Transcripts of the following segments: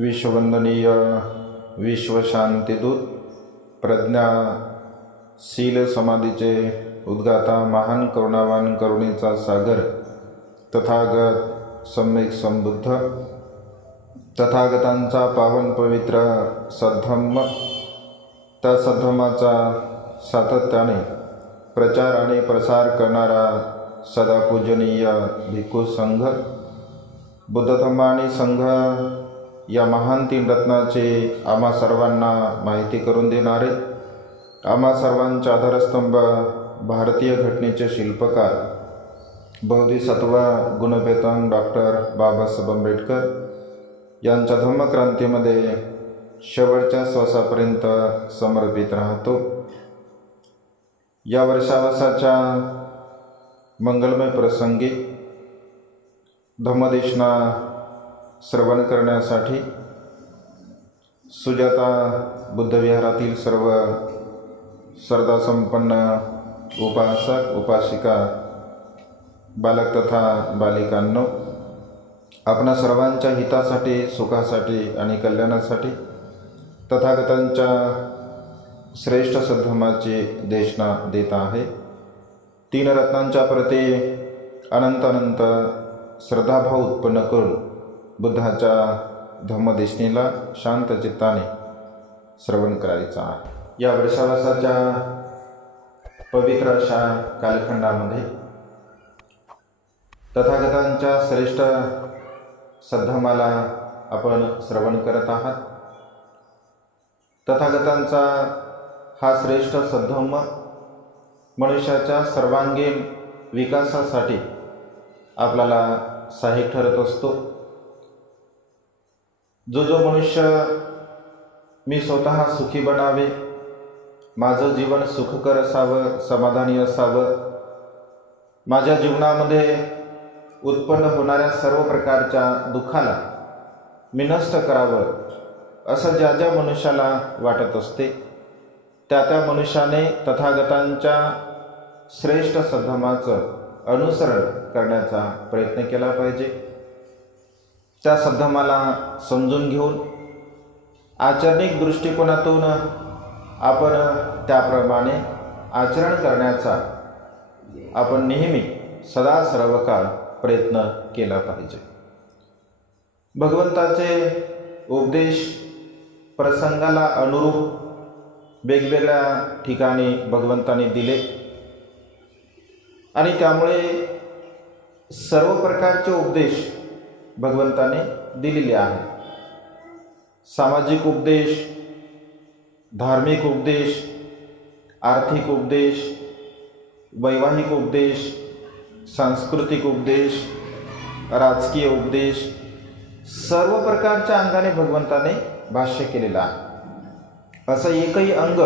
विश्ववंदनीय विश्वशांतिदूत प्रज्ञाशील समाधीचे उद्गाता महान करुणावान करुणेचा सागर तथागत सम्यक संबुद्ध तथागतांचा पावन पवित्र सद्धम्म, त्या सद्धम्माचा सातत्याने प्रचार आणि प्रसार करणारा सदा पूजनीय भिक्खू संघ, बुद्धधम्म आणि संघ या महान तीन रत्नाचे आम्हा सर्वांना माहिती करून देणारे, आम्हा सर्वांचा आधारस्तंभ, भारतीय घटनेचे शिल्पकार, बोधिसत्व गुणवेतन डॉक्टर बाबासाहेब आंबेडकर यांच्या धम्मक्रांतीमध्ये शेवटच्या श्वासापर्यंत समर्पित राहतो. या वर्षावसाच्या मंगलमय प्रसंगी धम्मदेशना श्रवण करण्यासाठी सुजाता बुद्धविहारातील सर्व श्रद्धासंपन्न उपासक उपासिका, बालक तथा बालिकांनो, आपणा सर्वांच्या हितासाठी, सुखासाठी आणि कल्याणासाठी तथागतांच्या श्रेष्ठ सद्धम्माची देशना देत आहे. तीन रत्नांच्या प्रती अनंत अनंत श्रद्धाभाव उत्पन्न करून बुद्धाच्या धम्मदेशनेला शांत चित्ताने श्रवण करायचा आहे. या वर्षावसाच्या पवित्र अशा कालखंडामध्ये तथागतांच्या श्रेष्ठ सद्धम्माला आपण श्रवण करत आहात. तथागतांचा हा श्रेष्ठ सद्धम्म मनुष्याच्या सर्वांगीण विकासासाठी आपल्याला सहाय्यक ठरत असतो. जो मनुष्य मी स्वतः सुखी बनावे, माझं जीवन सुखकर असावं, समाधानी असावं, माझ्या जीवनामध्ये उत्पन्न होणाऱ्या सर्व प्रकारच्या दुःखाला मी नष्ट करावं, असं ज्या मनुष्याला वाटत असते, त्या मनुष्याने तथागतांच्या श्रेष्ठ सद्धम्माचं अनुसरण करण्याचा प्रयत्न केला पाहिजे. त्या सद्धम्माला समजून घेऊन आचरणिक दृष्टिकोनातून आपण त्याप्रमाणे आचरण करण्याचा आपण नेहमी सदा सर्व काळ प्रयत्न केला पाहिजे. भगवंताचे उपदेश प्रसंगाला अनुरूप वेगवेगळ्या ठिकाणी भगवंताने दिले आणि त्यामुळे सर्व प्रकारचे उपदेश भगवंताने दिलेले आहेत. सामाजिक उपदेश, धार्मिक उपदेश, आर्थिक उपदेश, वैवाहिक उपदेश, सांस्कृतिक उपदेश, राजकीय उपदेश, सर्व प्रकारच्या अंगाने भगवंताने भाष्य केलेलं आहे. असं एकही अंग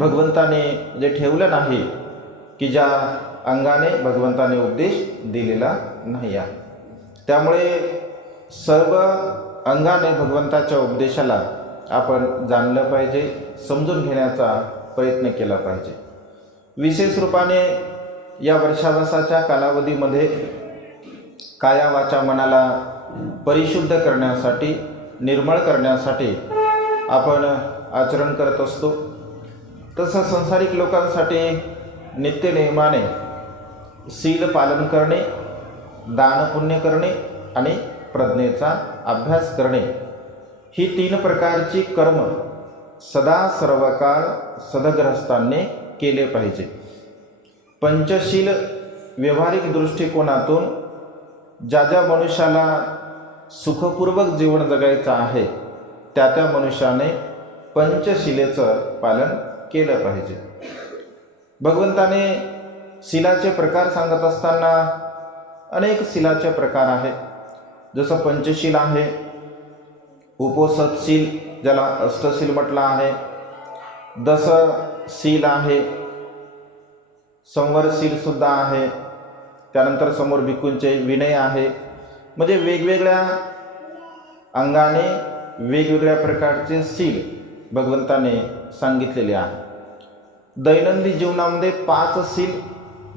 भगवंताने जे ठेवलं नाही की ज्या अंगाने भगवंताने उपदेश दिलेला नाही आहे. त्यामुळे सर्व अंगाने भगवंताच्या उपदेशाला आपण जाणलं पाहिजे, समजून घेण्याचा प्रयत्न केला पाहिजे. विशेष रूपाने या वर्षावसाच्या कालावधीमध्ये काया वाचा मनाला परिशुद्ध करण्यासाठी, निर्मळ करण्यासाठी आपण आचरण करत असतो. तसं सांसारिक लोकांसाठी नित्यनेमाने शील पालन करणे, दान पुण्य करणे आणि प्रज्ञेचा अभ्यास करणे, ही तीन प्रकारची कर्म सदा सर्व काळ सद्गृहस्थांनी केले पाहिजे. पंचशील व्यावहारिक दृष्टिकोनातून ज्या मनुष्याला सुखपूर्वक जीवन जगायचं आहे, त्या मनुष्याने पंचशिलेचं पालन केलं पाहिजे. भगवंताने शिलाचे प्रकार सांगत असताना अनेक शिलाचे प्रकार आहेत. जसं पंचशील आहे, उपोषदशील ज्याला अष्टशील म्हटलं आहे, दशशील आहे, संवरशील सुद्धा आहे, त्यानंतर समोर भिक्खूंचे विनय आहे. म्हणजे वेगवेगळ्या अंगाने वेगवेगळ्या प्रकारचे शील भगवंताने सांगितलेले आहे. दैनंदिन जीवनामध्ये 5 शील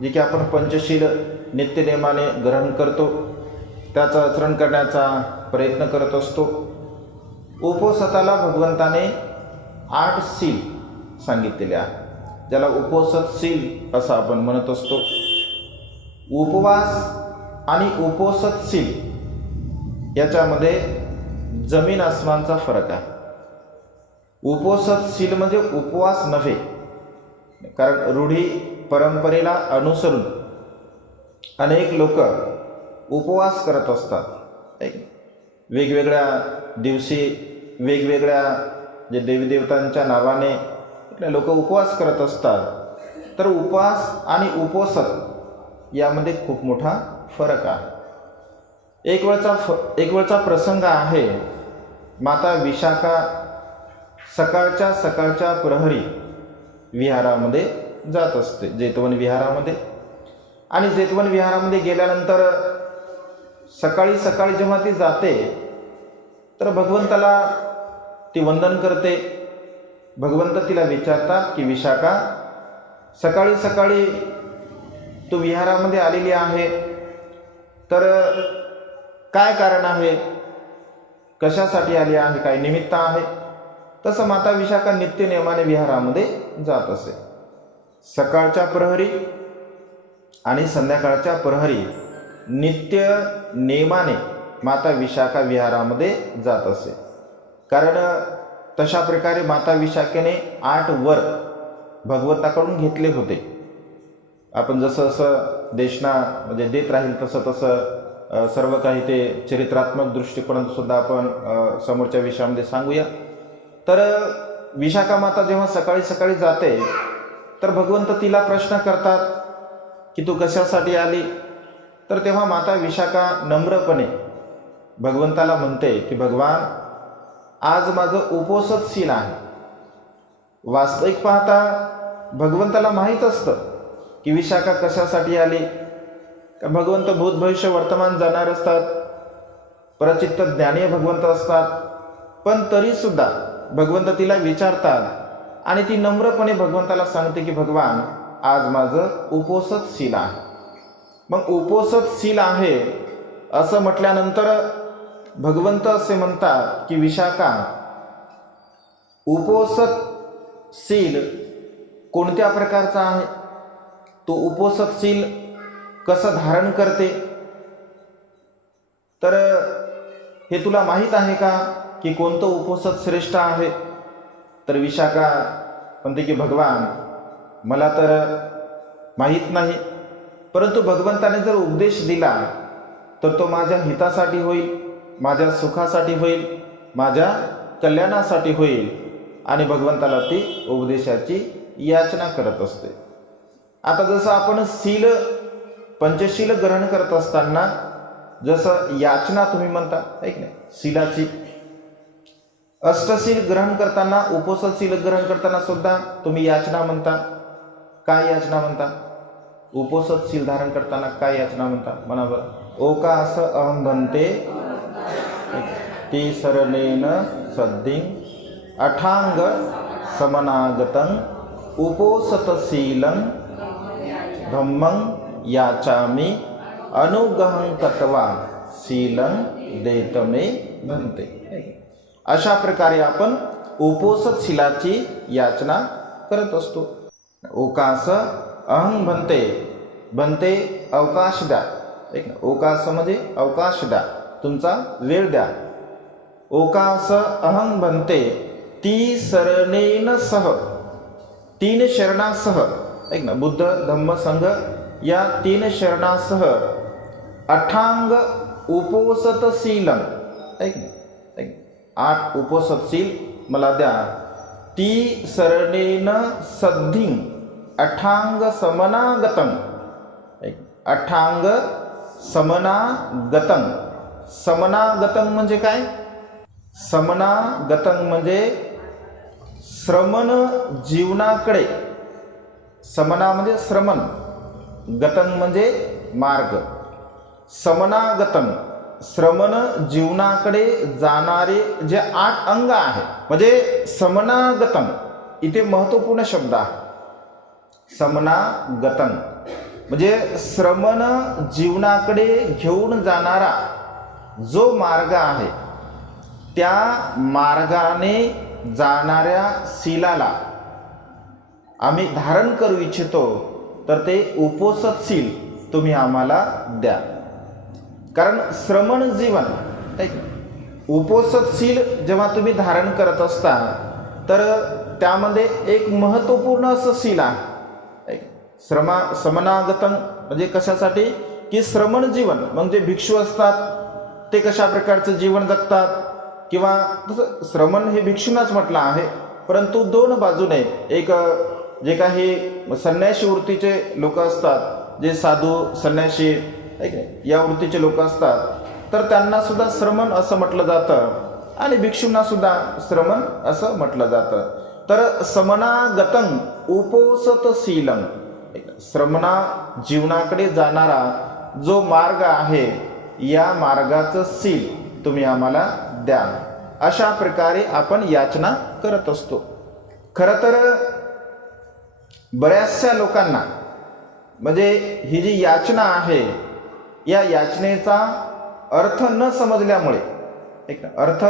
जे की आपण पंचशील नित्यनेमाने ग्रहण करतो, त्याचं आचरण करण्याचा प्रयत्न करत असतो. उपोसताला भगवंताने 8 सील सांगितलेले आहे, ज्याला उपोसत सील असं आपण म्हणत असतो. उपवास आणि उपोसत सील याच्यामध्ये जमीन आसमानचा फरक आहे. उपोसत सील म्हणजे उपवास नव्हे, कारण रूढी परंपरेला अनुसरून अनेक लोक उपवास करत असतात. वेगवेगळ्या दिवशी वेगवेगळ्या जे देवीदेवतांच्या नावाने लोक उपवास करत असतात. तर उपवास आणि उपोसत यामध्ये खूप मोठा फरक आहे. एक वेळचा प्रसंग आहे. माता विशाखा सकाळच्या प्रहरी विहारामध्ये जात असते, जेतवन विहारामध्ये. आणि जेतवन विहारामध्ये गेल्यानंतर सकाळी जेव्हा ती जाते तर भगवंताला ती वंदन करते. भगवंत तिला विचारतात की विशाखा, सकाळी तू विहारामध्ये आलेली आहे, तर काय कारण आहे, कशासाठी आली आहे, काय निमित्त आहे. तसं माता विशाखा नित्य नियमाने विहारामध्ये जात असे. सकाळच्या प्रहरी आणि संध्याकाळच्या प्रहरी नित्य नेमाने माता विशाखा विहारामध्ये जात असे. कारण तशा प्रकारे माता विशाखेने 8 वर भगवंताकडून घेतले होते. आपण जसं देशना म्हणजे देत राहील तसं सर्व काही ते चरित्रात्मक दृष्टिकोनातून सुद्धा आपण समोरच्या विषयामध्ये सांगूया. तर विशाखा माता जेव्हा सकाळी जाते तर भगवंत तिला प्रश्न करतात की तू कशासाठी आली. तर तेव्हा माता विशाखा नम्रपणे भगवंताला म्हणते की भगवान, आज माझं उपोसत सील आहे. वास्तविक पाहता भगवंताला माहीत असतं की विशाखा कशासाठी आली. भगवंत भूत भविष्य वर्तमान जाणार असतात, परचित्त ज्ञानी भगवंत असतात. पण तरीसुद्धा भगवंत तिला विचारतात आणि ती नम्रपणे भगवंताला सांगते की भगवान, आज माझं उपोसत सील आहे. मग उपोसत सील आहे असं म्हटल्यानंतर भगवंत असे म्हणतात की विशाखा, उपोसत सील कोणत्या प्रकारचा आहे, तो उपोसत सील कसं धारण करते, तर हे तुला माहीत आहे का की कोणतं उपोसत श्रेष्ठ आहे. तर विशाखा म्हणते की भगवान, मला तर माहीत नाही, परंतु भगवंताने जर उपदेश दिला तर तो माझ्या हितासाठी होईल, माझ्या सुखासाठी होईल, माझ्या कल्याणासाठी होईल. आणि भगवंताला ती उपदेशाची याचना करत असते. आता जसं आपण सील पंचशील ग्रहण करत असताना जसं याचना तुम्ही म्हणता, ऐक नाही, सीलाची अष्टशील ग्रहण करताना, उपोसत शील ग्रहण करताना सुद्धा तुम्ही याचना म्हणता. काय याचना म्हणता? उपोसत शील धारण करताना काय याचना म्हणता म्हणा बरं. ओकास अहं भन्ते ती शरणेन सद्धिं अठांग समनागतं उपोसतशीलं धम्मं याचामि अनुग्रहं कृत्वा शीलं देतमे भन्ते. अशा प्रकारे आपण उपोसत शीलाची याचना करत असतो. ओकास अहं भन्ते, भन्ते अवकाश द्या. एक ओकास म्हणजे अवकाश द्या, तुमचा वेळ द्या. ओकास अहं भन्ते ती शरणेन सह, 3 शरणासह, ऐक ना, बुद्ध धम्म संघ या 3 शरणासह अठांग उपोसतशीलं, ऐक ना, 8 उपोसतशील मला द्या. ती शरणेन सद्धिं अठांग समनागतं, अठांग समनागतं. समनागतं म्हणजे काय? समनागतं म्हणजे श्रमण जीवनाकडे. समना म्हणजे श्रमण, गतं म्हणजे मार्ग. समनागतं श्रमण जीवनाकडे जाणारे जे 8 अंग आहे, म्हणजे समनागतं इथे महत्त्वपूर्ण शब्द आहे. समनागतं म्हणजे श्रमण जीवनाकडे घेऊन जाणारा जो मार्ग आहे, त्या मार्गाने जाणाऱ्या शीलाला आम्ही धारण करू इच्छितो, तर ते उपोषित शील तुम्ही आम्हाला द्या. कारण श्रमण जीवन उपोषित शील जेव्हा तुम्ही धारण करत असता, तर त्यामध्ये एक महत्त्वपूर्ण असं शील आहे. समनागतम म्हणजे कशासाठी की श्रमण जीवन म्हणजे भिक्षू असतात ते कशा प्रकारचं जीवन जगतात, किंवा तसं श्रमण हे भिक्षूंनाच म्हटलं आहे, परंतु दोन बाजूने एक जे काही संन्यासी वृत्तीचे लोक असतात, जे साधू संन्यासी या वृत्तीचे लोक असतात, तर त्यांना सुद्धा श्रमण असं म्हटलं जातं आणि भिक्षूंना सुद्धा श्रमण असं म्हटलं जातं. तर समनागतं उपोषितशीलं श्रमणा जीवनाकडे जाणारा जो मार्ग आहे, या मार्गाचं शील तुम्ही आम्हाला द्या. अशा प्रकारे आपण याचना करत असतो. खरं तर बऱ्याचशा लोकांना म्हणजे ही जी याचना आहे, या याचनेचा अर्थ न समजल्यामुळे, अर्थ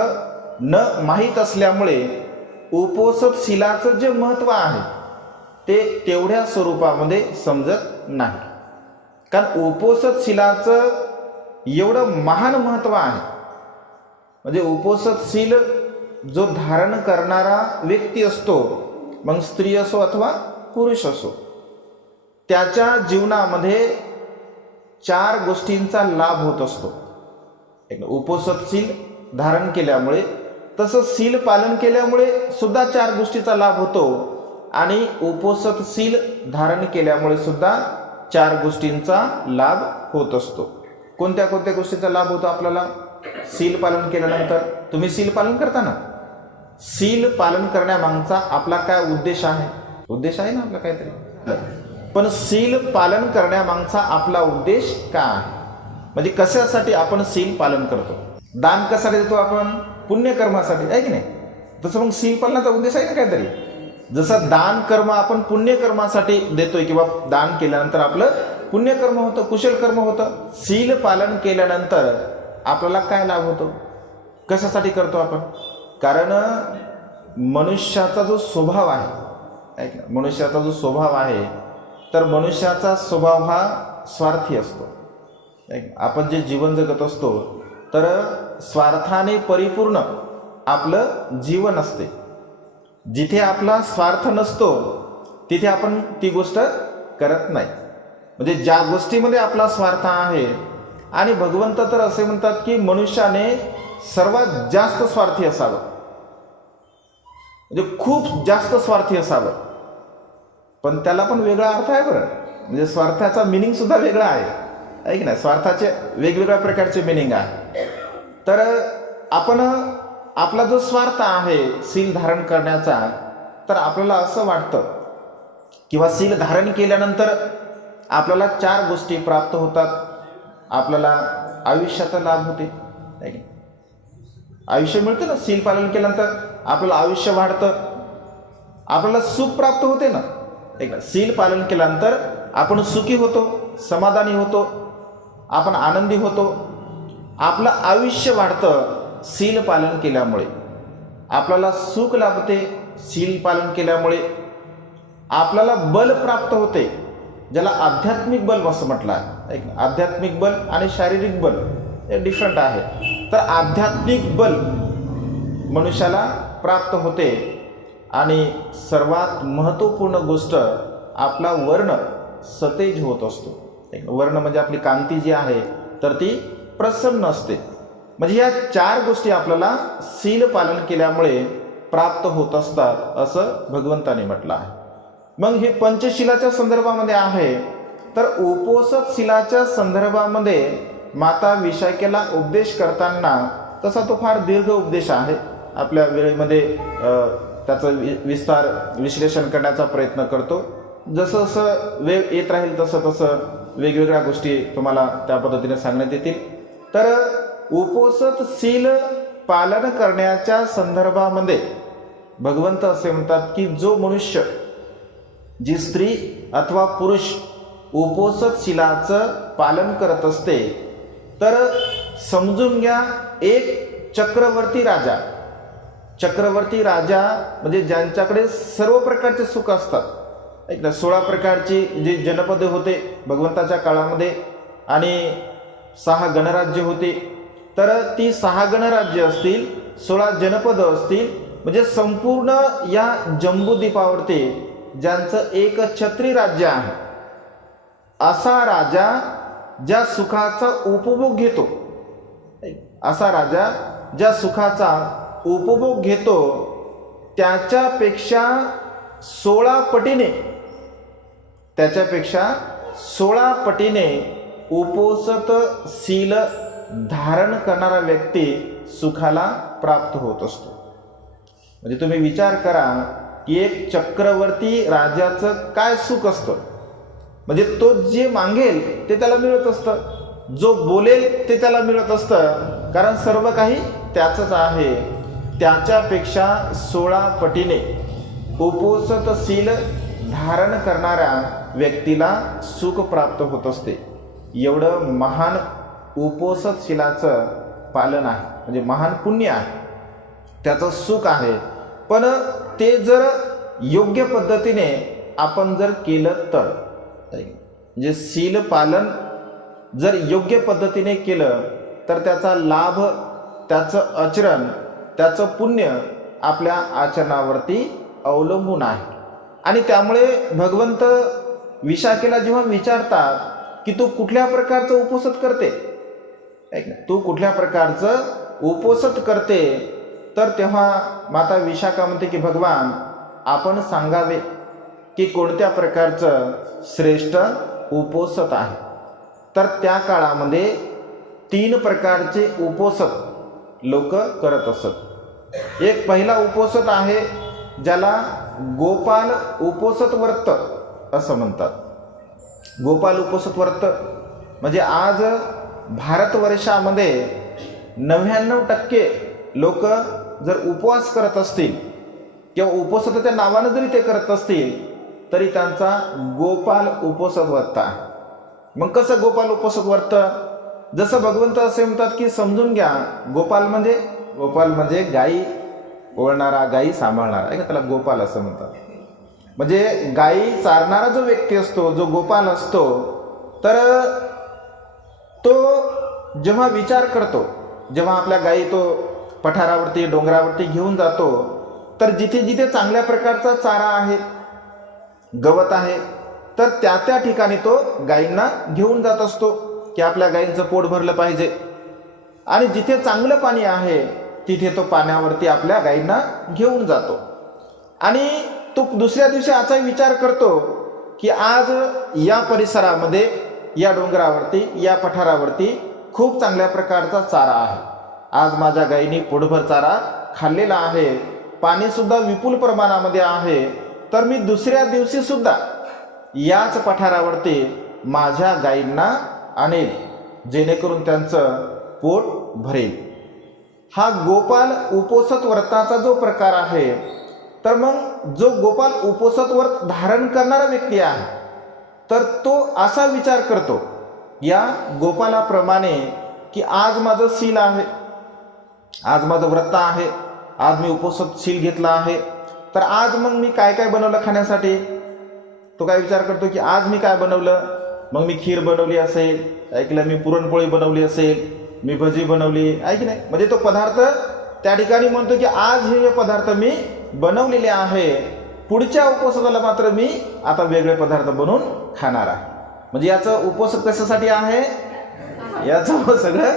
न माहीत असल्यामुळे उपोषित शीलाचं जे महत्त्व आहे ते तेवढ्या स्वरूपामध्ये समजत नाही. कारण उपोषित शीलाचं एवढं महान महत्त्व आहे. म्हणजे उपोषित शील जो धारण करणारा व्यक्ती असतो, मग स्त्री असो अथवा पुरुष असो, त्याच्या जीवनामध्ये 4 गोष्टींचा लाभ होत असतो. उपोषित शील धारण केल्यामुळे, तसं शील पालन केल्यामुळे सुद्धा 4 गोष्टीचा लाभ होतो, आणि उपोषित शील धारण केल्यामुळे सुद्धा 4 गोष्टींचा लाभ होत असतो. कोणत्या कोणत्या गोष्टींचा लाभ होतो आपल्याला शील पालन केल्यानंतर? तुम्ही शील पालन करता ना? शील पालन करण्यामागचा आपला काय उद्देश आहे? उद्देश आहे ना आपला काहीतरी. पण शील पालन करण्यामागचा आपला उद्देश काय आहे? म्हणजे कशासाठी आपण शील पालन करतो? दान कशासाठी देतो आपण? पुण्यकर्मासाठी, आहे की नाही? तसं मग शील पालनाचा उद्देश आहे ना काहीतरी. जसं दान कर्म आपण पुण्यकर्मासाठी देतोय, किंवा दान केल्यानंतर आपलं पुण्यकर्म होतं, कुशल कर्म होतं. शील पालन केल्यानंतर आपल्याला काय लाभ होतो? कशासाठी करतो आपण? कारण मनुष्याचा जो स्वभाव आहे, ऐक ना, मनुष्याचा जो स्वभाव आहे, तर मनुष्याचा स्वभाव हा स्वार्थी असतो. आपण जे जीवन जगत असतो, तर स्वार्थाने परिपूर्ण आपलं जीवन असते. जिथे आपला स्वार्थ नसतो तिथे आपण ती गोष्ट करत नाही. म्हणजे ज्या गोष्टीमध्ये आपला स्वार्थ आहे, आणि भगवंत तर असे म्हणतात की मनुष्याने सर्वात जास्त स्वार्थी असावं, म्हणजे खूप जास्त स्वार्थी असावं. पण त्याला पण वेगळा अर्थ आहे बरं. म्हणजे स्वार्थाचा मिनिंग सुद्धा वेगळा आहे की नाही? स्वार्थाचे वेगवेगळ्या प्रकारचे मिनिंग आहे. तर आपण आपला जो स्वार्थ आहे शील धारण करण्याचा, तर आपल्याला असं वाटतं किंवा शील धारण केल्यानंतर आपल्याला 4 गोष्टी प्राप्त होतात. आपल्याला आयुष्याचा लाभ होते, आयुष्य मिळतं ना शील पालन केल्यानंतर. आपल्याला आयुष्य वाढतं, आपल्याला सुख प्राप्त होते ना. शील पालन केल्यानंतर आपण सुखी होतो, समाधानी होतो, आपण आनंदी होतो. आपलं आयुष्य वाढतं शील पालन केल्यामुळे. आपल्याला सुख लाभते शील पालन केल्यामुळे. आपल्याला बल प्राप्त होते, ज्याला आध्यात्मिक बल असं म्हटलं आहे. आध्यात्मिक बल आणि शारीरिक बल हे डिफरंट आहे. तर आध्यात्मिक बल मनुष्याला प्राप्त होते, आणि सर्वात महत्त्वपूर्ण गोष्ट आपला वर्ण सतेज होत असतो. वर्ण म्हणजे आपली कांती जी आहे, तर ती प्रसन्न असते. म्हणजे या 4 गोष्टी आपल्याला शील पालन केल्यामुळे प्राप्त होत असतात असं भगवंताने म्हटलं आहे. मग हे पंचशिलाच्या संदर्भामध्ये आहे. तर उपोषित शीलाच्या संदर्भामध्ये माता विशाखेला उपदेश करताना तसा तो फार दीर्घ उपदेश आहे. आपल्या वेळेमध्ये त्याचं विस्तार विश्लेषण करण्याचा प्रयत्न करतो. जसं जसं वेळ येत राहील तसं तसं वेगवेगळ्या गोष्टी तुम्हाला त्या पद्धतीने सांगण्यात येतील. तर उपोषित शील पालन करण्याच्या संदर्भामध्ये भगवंत असे म्हणतात की जो मनुष्य, जी स्त्री अथवा पुरुष उपोषित शीलाचं पालन करत असते, तर समजून घ्या एक चक्रवर्ती राजा. चक्रवर्ती राजा म्हणजे ज्यांच्याकडे सर्व प्रकारचे सुख असतात. एक ना 16 प्रकारची जे जनपद होते भगवंताच्या काळामध्ये आणि 6 गणराज्य होते. तर ती 6 गणराज्य असतील, 16 जनपद असतील, म्हणजे संपूर्ण या जम्बूद्वीपावरती ज्यांचं एक छत्री राज्य आहे, असा राजा ज्या सुखाचा उपभोग घेतो, असा राजा ज्या सुखाचा उपभोग घेतो त्याच्यापेक्षा 16 पटीने, त्याच्यापेक्षा 16 पटीने उपोषित शील धारण करणारा व्यक्ती सुखाला प्राप्त होत असतो. म्हणजे तुम्ही विचार करा की एक चक्रवर्ती राजाचं काय सुख असतं. म्हणजे तो जे मागेल ते त्याला मिळत असतं, जो बोलेल ते त्याला मिळत असतं, कारण सर्व काही त्याचंच आहे. त्याच्यापेक्षा 16 पटीने उपोषित शील धारण करणाऱ्या व्यक्तीला सुख प्राप्त होत असते. एवढं महान उपोषित शीलाचं पालन आहे, म्हणजे महान पुण्य आहे, त्याचं सुख आहे. पण ते जर योग्य पद्धतीने आपण जर केलं तर, म्हणजे शील पालन जर योग्य पद्धतीने केलं तर त्याचा लाभ, त्याचं आचरण, त्याचं पुण्य आपल्या आचरणावरती अवलंबून आहे. आणि त्यामुळे भगवंत विशाखेला जेव्हा विचारतात की तू कुठल्या प्रकारचं उपोषित करते, तू कुठल्या प्रकारचं उपोषित करते, तर तेव्हा माता विशाखा म्हणते की भगवान आपण सांगावे की कोणत्या प्रकारचं श्रेष्ठ उपोषित आहे. तर त्या काळामध्ये 3 प्रकारचे उपोषित लोक करत असत. एक पहिला उपोषित आहे ज्याला गोपाल उपोषित व्रत असं म्हणतात. गोपाल उपोषित व्रत म्हणजे आज भारतवर्षामध्ये 99% लोक जर उपवास करत असतील किंवा उपोषिताच्या नावानं जरी ते करत असतील तरी त्यांचा गोपाल उपोषित व्रत आहे. मग कसं गोपाल उपोषित व्रत? जसं भगवंत असे म्हणतात की समजून घ्या, गोपाल म्हणजे गाई ओळणारा, गाई सांभाळणारा, आहे का, त्याला गोपाल असं म्हणतात. म्हणजे गाई चारणारा जो व्यक्ती असतो, जो गोपाल असतो, तर तो जेव्हा विचार करतो, जेव्हा आपल्या गायी तो पठारावरती, डोंगरावरती घेऊन जातो, तर जिथे जिथे चांगल्या प्रकारचा चारा आहे, गवत आहे, तर त्या ठिकाणी तो गायींना घेऊन जात असतो की आपल्या गायींचं पोट भरलं पाहिजे. आणि जिथे चांगलं पाणी आहे तिथे तो पाण्यावरती आपल्या गायींना घेऊन जातो. आणि तो दुसऱ्या दिवशी असा विचार करतो की आज या परिसरामध्ये, या डोंगरावरती, या पठारावरती खूप चांगल्या प्रकारचा चारा आहे, आज माझ्या गायींनी पोटभर चारा खाल्लेला आहे, पाणीसुद्धा विपुल प्रमाणामध्ये आहे, तर मी दुसऱ्या दिवशी सुद्धा याच पठारावरती माझ्या गायींना आणेल जेणेकरून त्यांचं पोट भरेल. हा गोपाल उपोषित व्रताचा जो प्रकार आहे, तर मग जो गोपाल उपोषित व्रत धारण करणारा व्यक्ती आहे तर तो असा विचार करतो या गोपालाप्रमाणे की आज माझं शील आहे, आज माझं व्रत आहे, आज मी उपोषित शील घेतला आहे, तर आज मग मी काय काय बनवलं खाण्यासाठी. तो काय विचार करतो की आज मी काय बनवलं, मग मी खीर बनवली असेल, ऐकलं, मी पुरणपोळी बनवली असेल, मी भजी बनवली, आहे की नाही. म्हणजे तो पदार्थ त्या ठिकाणी म्हणतो की आज हे पदार्थ मी बनवलेले आहे, पुढच्या उपोषिताला मात्र मी आता वेगळे पदार्थ बनवून खाणार आहे. म्हणजे याचं उपोषित कशासाठी आहे, याचं सगळं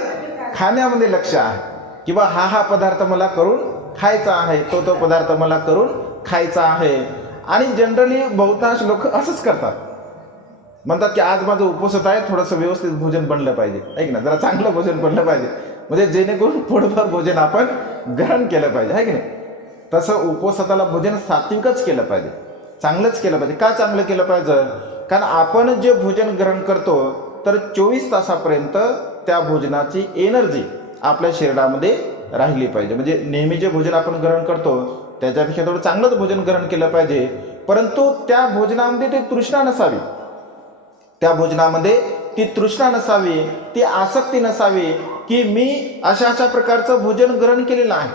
खाण्यामध्ये लक्ष आहे किंवा हा पदार्थ मला करून खायचा आहे, तो पदार्थ मला करून खायचा आहे. आणि जनरली बहुतांश लोक असंच करतात, म्हणतात की आज माझं उपोषित आहे, थोडंसं व्यवस्थित भोजन बनलं पाहिजे, ऐक ना, जरा चांगलं भोजन बनलं पाहिजे, म्हणजे जेणेकरून पोटभर भोजन आपण ग्रहण केलं पाहिजे, आहे की नाही. तसं उपोषिताला भोजन सात्विकच केलं पाहिजे, चांगलंच केलं पाहिजे. का चांगलं केलं पाहिजे? कारण आपण जे भोजन ग्रहण करतो तर 24 तासापर्यंत त्या भोजनाची एनर्जी आपल्या शरीरामध्ये राहिली पाहिजे. म्हणजे नेहमी जे भोजन आपण ग्रहण करतो त्याच्यापेक्षा थोडं चांगलंच भोजन ग्रहण केलं पाहिजे, परंतु त्या भोजनामध्ये ते तृष्णा नसावी, त्या भोजनामध्ये ती तृष्णा नसावी, ती आसक्ती नसावी की मी अशा प्रकारचं भोजन ग्रहण केलेलं आहे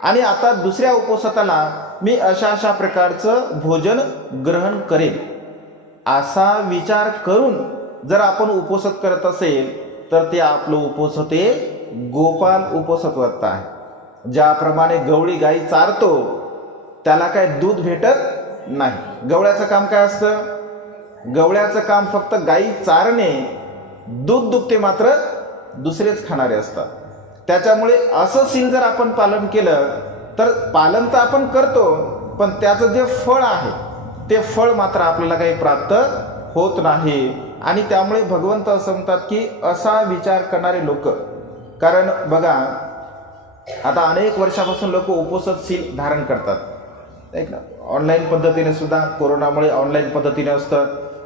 आणि आता दुसऱ्या उपवासाला मी अशा प्रकारचं भोजन ग्रहण करेन, असा विचार करून जर आपण उपवास करत असेल तर ते आपलं उपवास ते गोपाल उपवास व्रत आहे. ज्याप्रमाणे गवळी गाई चारतो त्याला काय दूध भेटत नाही. गवळ्याचं काम काय असतं? गवळ्याचं काम फक्त गाई चारणे, दूध दुभते मात्र दुसरेच खाणारे असतात. त्याच्यामुळे असं सील जर आपण पालन केलं तर पालन तर आपण करतो, पण त्याचं जे फळ आहे ते फळ मात्र आपल्याला काही प्राप्त होत नाही. आणि त्यामुळे भगवंत असं म्हणतात की असा विचार करणारे लोक, कारण बघा आता अनेक वर्षापासून लोक उपवास सील धारण करतात, ऐक ना, ऑनलाईन पद्धतीने सुद्धा, कोरोनामुळे ऑनलाईन पद्धतीने असतं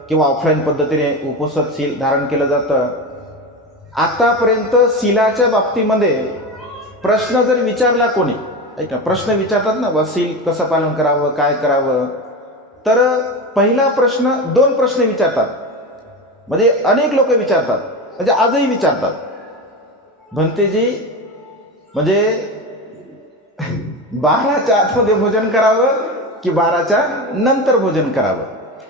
किंवा ऑफलाईन पद्धतीने उपवास सील धारण केलं जातं. आतापर्यंत सीलाच्या बाबतीमध्ये प्रश्न जर विचारला कोणी, ऐक ना, प्रश्न विचारतात ना, व सील कसं पालन करावं, काय करावं, तर पहिला प्रश्न, 2 प्रश्न विचारतात. म्हणजे अनेक लोक विचारतात, म्हणजे आजही विचारतात, भंतेजी म्हणजे 12च्या आतमध्ये भोजन करावं की 12च्या नंतर भोजन करावं,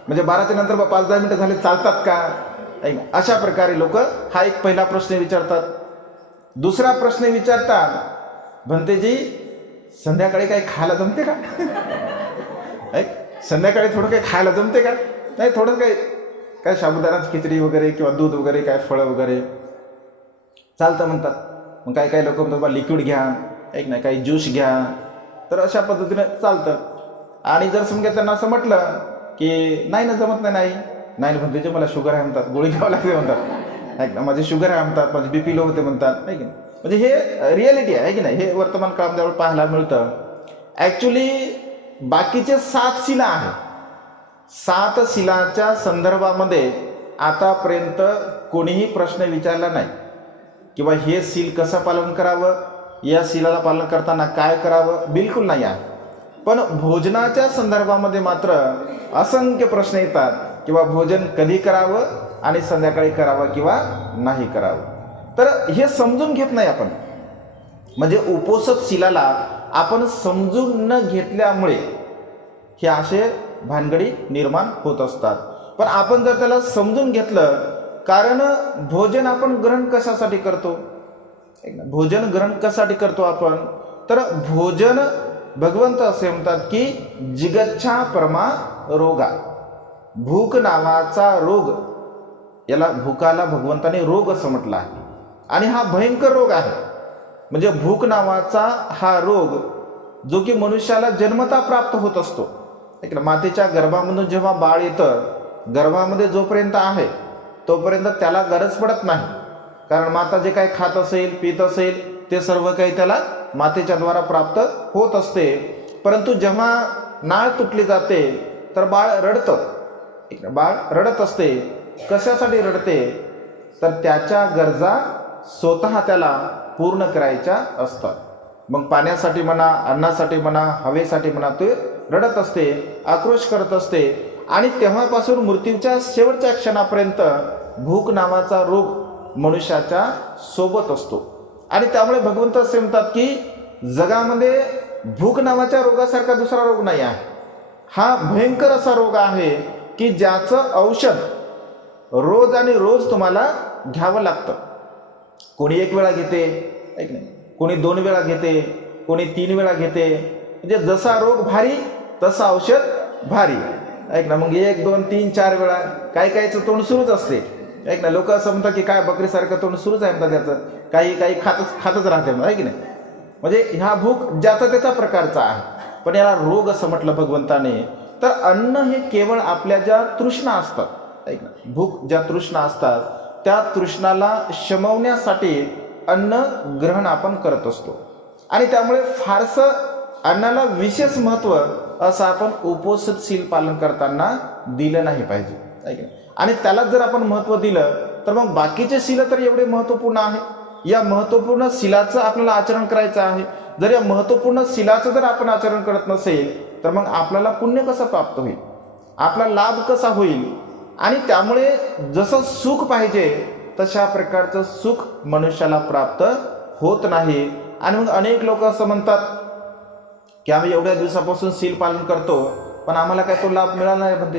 म्हणजे 12च्या नंतर 5-10 मिनिटं झाले चालतात का, अशा प्रकारे लोक हा एक पहिला प्रश्न विचारतात. दुसरा प्रश्न विचारतात, भंतेजी संध्याकाळी काही खायला जमते का, संध्याकाळी थोडं काही खायला जमते का, नाही थोडं काय साबुदाणाची खिचडी वगैरे किंवा दूध वगैरे, काय फळं वगैरे चालतं म्हणतात. मग काही लोक म्हणतात बा लिक्विड घ्या, ऐक नाही, काही ज्यूस घ्या, तर अशा पद्धतीने चालतं. आणि जर समजा त्यांना असं म्हटलं की नाही ना, जमत नाही म्हणते, मला शुगर आहे म्हणतात, गोळी घ्यावं लागते म्हणतात, ऐक ना, माझी शुगर आहे म्हणतात, माझी BP लो होते म्हणतात, आहे की नाही. म्हणजे हे रिॲलिटी आहे की नाही, हे वर्तमान काळामध्ये पाहायला मिळतं. ॲक्च्युली बाकीचे 7 शिला आहेत, 7 शिलाच्या संदर्भामध्ये आतापर्यंत कोणीही प्रश्न विचारला नाही किंवा हे सील कसं पालन करावं, या सीलाला पालन करताना काय करावं, बिलकुल नाही आहे. पण भोजनाच्या संदर्भामध्ये मात्र असंख्य प्रश्न येतात किंवा भोजन कधी करावं आणि संध्याकाळी करावं किंवा नाही करावं. तर हे समजून घेत नाही आपण, म्हणजे उपवास शिलाला आपण समजून न घेतल्यामुळे हे असे भानगडी निर्माण होत असतात. पण आपण जर त्याला समजून घेतलं, कारण भोजन आपण ग्रहण कशासाठी करतो, भोजन ग्रहण कशासाठी करतो आपण, तर भोजन भगवंत असे म्हणतात की जिगच्छा परमा रोगा, भूक नावाचा रोग, याला भूकाला भगवंताने रोग असं म्हटलं आहे आणि हा भयंकर रोग आहे. म्हणजे भूक नावाचा हा रोग जो की मनुष्याला जन्मता प्राप्त होत असतो, एक ना, मातेच्या गर्भामधून जेव्हा बाळ येतं, गर्भामध्ये जोपर्यंत आहे तोपर्यंत त्याला गरज पडत नाही, कारण माता जे काही खात असेल, पित असेल, ते सर्व काही त्याला मातेच्या द्वारा प्राप्त होत असते. परंतु जेव्हा नाळ तुटली जाते तर बाळ रडतं, बाळ रडत असते. कशासाठी रडते, तर त्याच्या गरजा स्वतः त्याला पूर्ण करायच्या असतात. मग पाण्यासाठी म्हणा, अन्नासाठी म्हणा, हवेसाठी म्हणा, ते रडत असते, आक्रोश करत असते. आणि तेव्हापासून मृत्यूच्या शेवटच्या क्षणापर्यंत भूक नावाचा रोग मनुष्याच्या सोबत असतो. आणि त्यामुळे भगवंत असे म्हणतात की जगामध्ये भूक नावाच्या रोगासारखा दुसरा रोग नाही आहे. हा भयंकर असा रोग आहे की ज्याचं औषध रोज आणि रोज तुम्हाला घ्यावं लागतं. कोणी 1 वेळा घेते, ऐक नाही, कोणी 2 वेळा घेते, कोणी 3 वेळा घेते. म्हणजे जसा रोग भारी तसं औषध भारी, ऐक ना. मग 1, 2, 3, 4 वेळा, काहीचं तोंड सुरूच असते, ऐक ना. लोक असं म्हणतात की काय बकरीसारखं तोंड सुरूच आहे म्हणतात त्याचं, काही खातच राहते, आहे की नाही. म्हणजे ह्या भूक ज्याचा त्याचा प्रकारचा आहे, पण याला रोग असं म्हटलं भगवंताने. तर अन्न हे केवळ आपल्या ज्या तृष्णा असतात, ऐक ना, भूक ज्या तृष्णा असतात त्या तृष्णाला शमवण्यासाठी अन्न ग्रहण आपण करत असतो. आणि त्यामुळे फारसं अन्नाला विशेष महत्त्व असं आपण उपवासशील पालन करताना दिलं नाही पाहिजे, ऐक ना. आणि त्याला जर आपण महत्त्व दिलं तर मग बाकीचे शील तर एवढे महत्त्वपूर्ण आहे. या महत्त्वपूर्ण शीलाचं आपल्याला आचरण करायचं आहे. जर या महत्त्वपूर्ण शीलाचं जर आपण आचरण करत नसेल तर मग आपल्याला पुण्य कसं प्राप्त होईल, आपला लाभ कसा होईल. आणि त्यामुळे जसं सुख पाहिजे तशा प्रकारचं सुख मनुष्याला प्राप्त होत नाही. आणि मग अनेक लोक असं म्हणतात की आम्ही एवढ्या दिवसापासून शील पालन करतो पण आम्हाला काय तो लाभ मिळाला नाही म्हणते,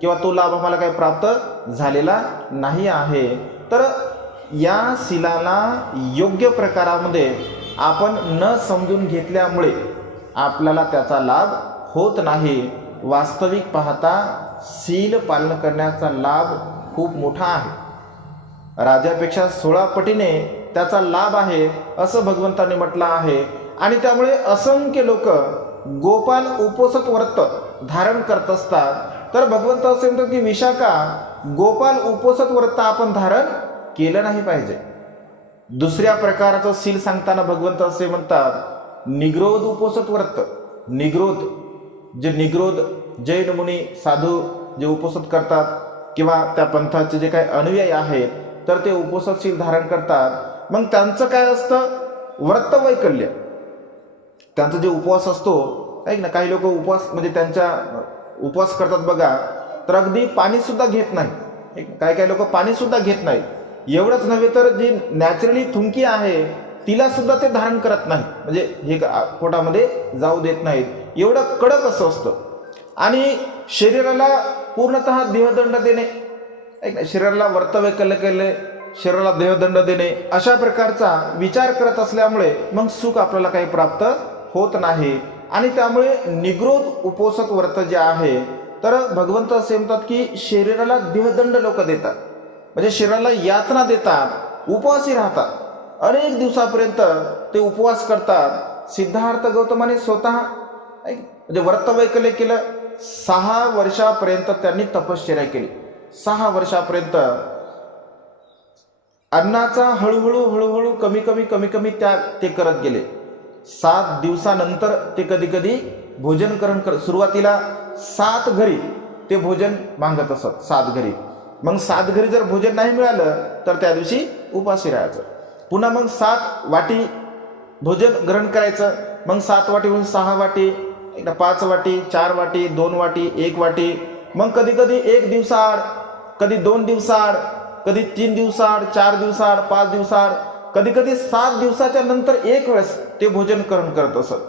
किंवा तो लाभ आम्हाला काय प्राप्त झालेला नाही आहे. तर या शीलाला योग्य प्रकारामध्ये आपण न समजून घेतल्यामुळे आपल्याला त्याचा लाभ होत नाही. वास्तविक पाहता शील पालन करण्याचा लाभ खूप मोठा आहे. राजापेक्षा 16 पटीने त्याचा लाभ आहे असं भगवंतांनी म्हटलं आहे. आणि त्यामुळे असंख्य लोक गोपाल उपोषक व्रत धारण करत असतात. तर भगवंत असे म्हणतात की विशाखा, गोपाल उपोषक व्रत आपण धारण केलं नाही पाहिजे. दुसऱ्या प्रकारचं शील सांगताना भगवंत असे म्हणतात निग्रोध उपोषक व्रत. निग्रोध जैन मुनी साधू जे उपोषण करतात किंवा त्या पंथाचे जे काही अनुयायी आहेत तर ते उपोषणशील धारण करतात. मग त्यांचं काय असतं, व्रतवैकल्य. त्यांचा जे उपवास असतो, ऐक ना, काही लोक उपवास म्हणजे त्यांच्या उपवास करतात बघा, तर अगदी पाणी सुद्धा घेत नाही. काही लोक पाणी सुद्धा घेत नाही. एवढंच नव्हे तर जी नॅचरली थुंकी आहे तिला सुद्धा ते धारण करत नाही, म्हणजे हे पोटामध्ये जाऊ देत नाहीत. एवढं कडक असं असतं. आणि शरीराला पूर्णतः देहदंड देणे, शरीराला व्रतवैकल्य केले, शरीराला देहदंड देणे, अशा प्रकारचा विचार करत असल्यामुळे मग सुख आपल्याला काही प्राप्त होत नाही. आणि त्यामुळे निग्रोध उपोषक व्रत जे आहे तर भगवंत असे म्हणतात की शरीराला देहदंड लोक देतात, म्हणजे शरीराला यातना देतात, उपवासी राहतात, अनेक दिवसापर्यंत ते उपवास करतात. सिद्धार्थ गौतमाने स्वतः म्हणजे व्रतवैकल्य केलं. 6 वर्षापर्यंत त्यांनी तपश्चर्या केली. 6 वर्षापर्यंत अन्नाचा हळूहळू कमी कमी त्याग ते करत गेले. 7 दिवसानंतर ते कधी भोजन करत. सुरुवातीला 7 घरी ते भोजन मागत असत, 7 घरी. मग 7 घरी जर भोजन नाही मिळालं तर त्या दिवशी उपाशी राहायचं. पुन्हा मग 7 वाटी भोजन ग्रहण करायचं. मग 7 वाटीहून 6 वाटी, 5 वाटी, 4 वाटी, 2 वाटी, 1 वाटी. मग कधी 1 दिवसाआड, कधी 2 दिवसाआड, कधी 3 दिवसाआड, 4 दिवसाआड, 5 दिवसाआड, कधी 7 दिवसाच्या नंतर एक वेळेस ते भोजन ग्रहण करत असत.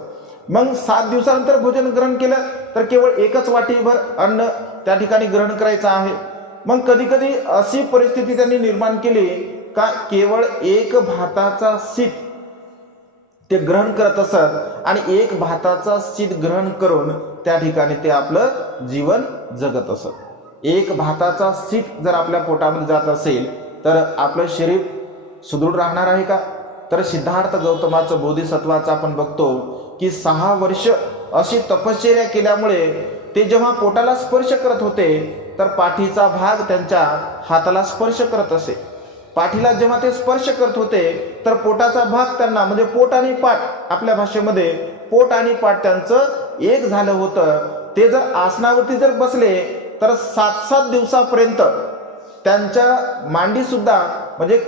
मग 7 दिवसानंतर भोजन ग्रहण केलं तर केवळ 1च वाटीभर अन्न त्या ठिकाणी ग्रहण करायचं आहे. मग कधी अशी परिस्थिती त्यांनी निर्माण केली का केवळ 1 भाताचा शीत ते ग्रहण करत असत आणि 1 भाताचा शीत ग्रहण करून त्या ठिकाणी ते आपलं जीवन जगत असत. 1 भाताचा शीत जर आपल्या पोटामध्ये जात असेल तर आपलं शरीर सुदृढ राहणार आहे का? तर सिद्धार्थ गौतमाचं बोधिसत्वाचं आपण बघतो की 6 वर्ष अशी तपश्चर्या केल्यामुळे ते जेव्हा पोटाला स्पर्श करत होते तर पाठीचा भाग त्यांच्या हाताला स्पर्श करत असे. पाठीला जेव्हा ते स्पर्श करत होते तर पोटाचा भाग त्यांना, म्हणजे पोट आणि पाठ, आपल्या भाषेमध्ये पोट आणि पाठ त्यांचं एक झालं होतं. ते जर आसनावरती जर बसले तर 7 दिवसापर्यंत त्यांच्या मांडी सुद्धा म्हणजे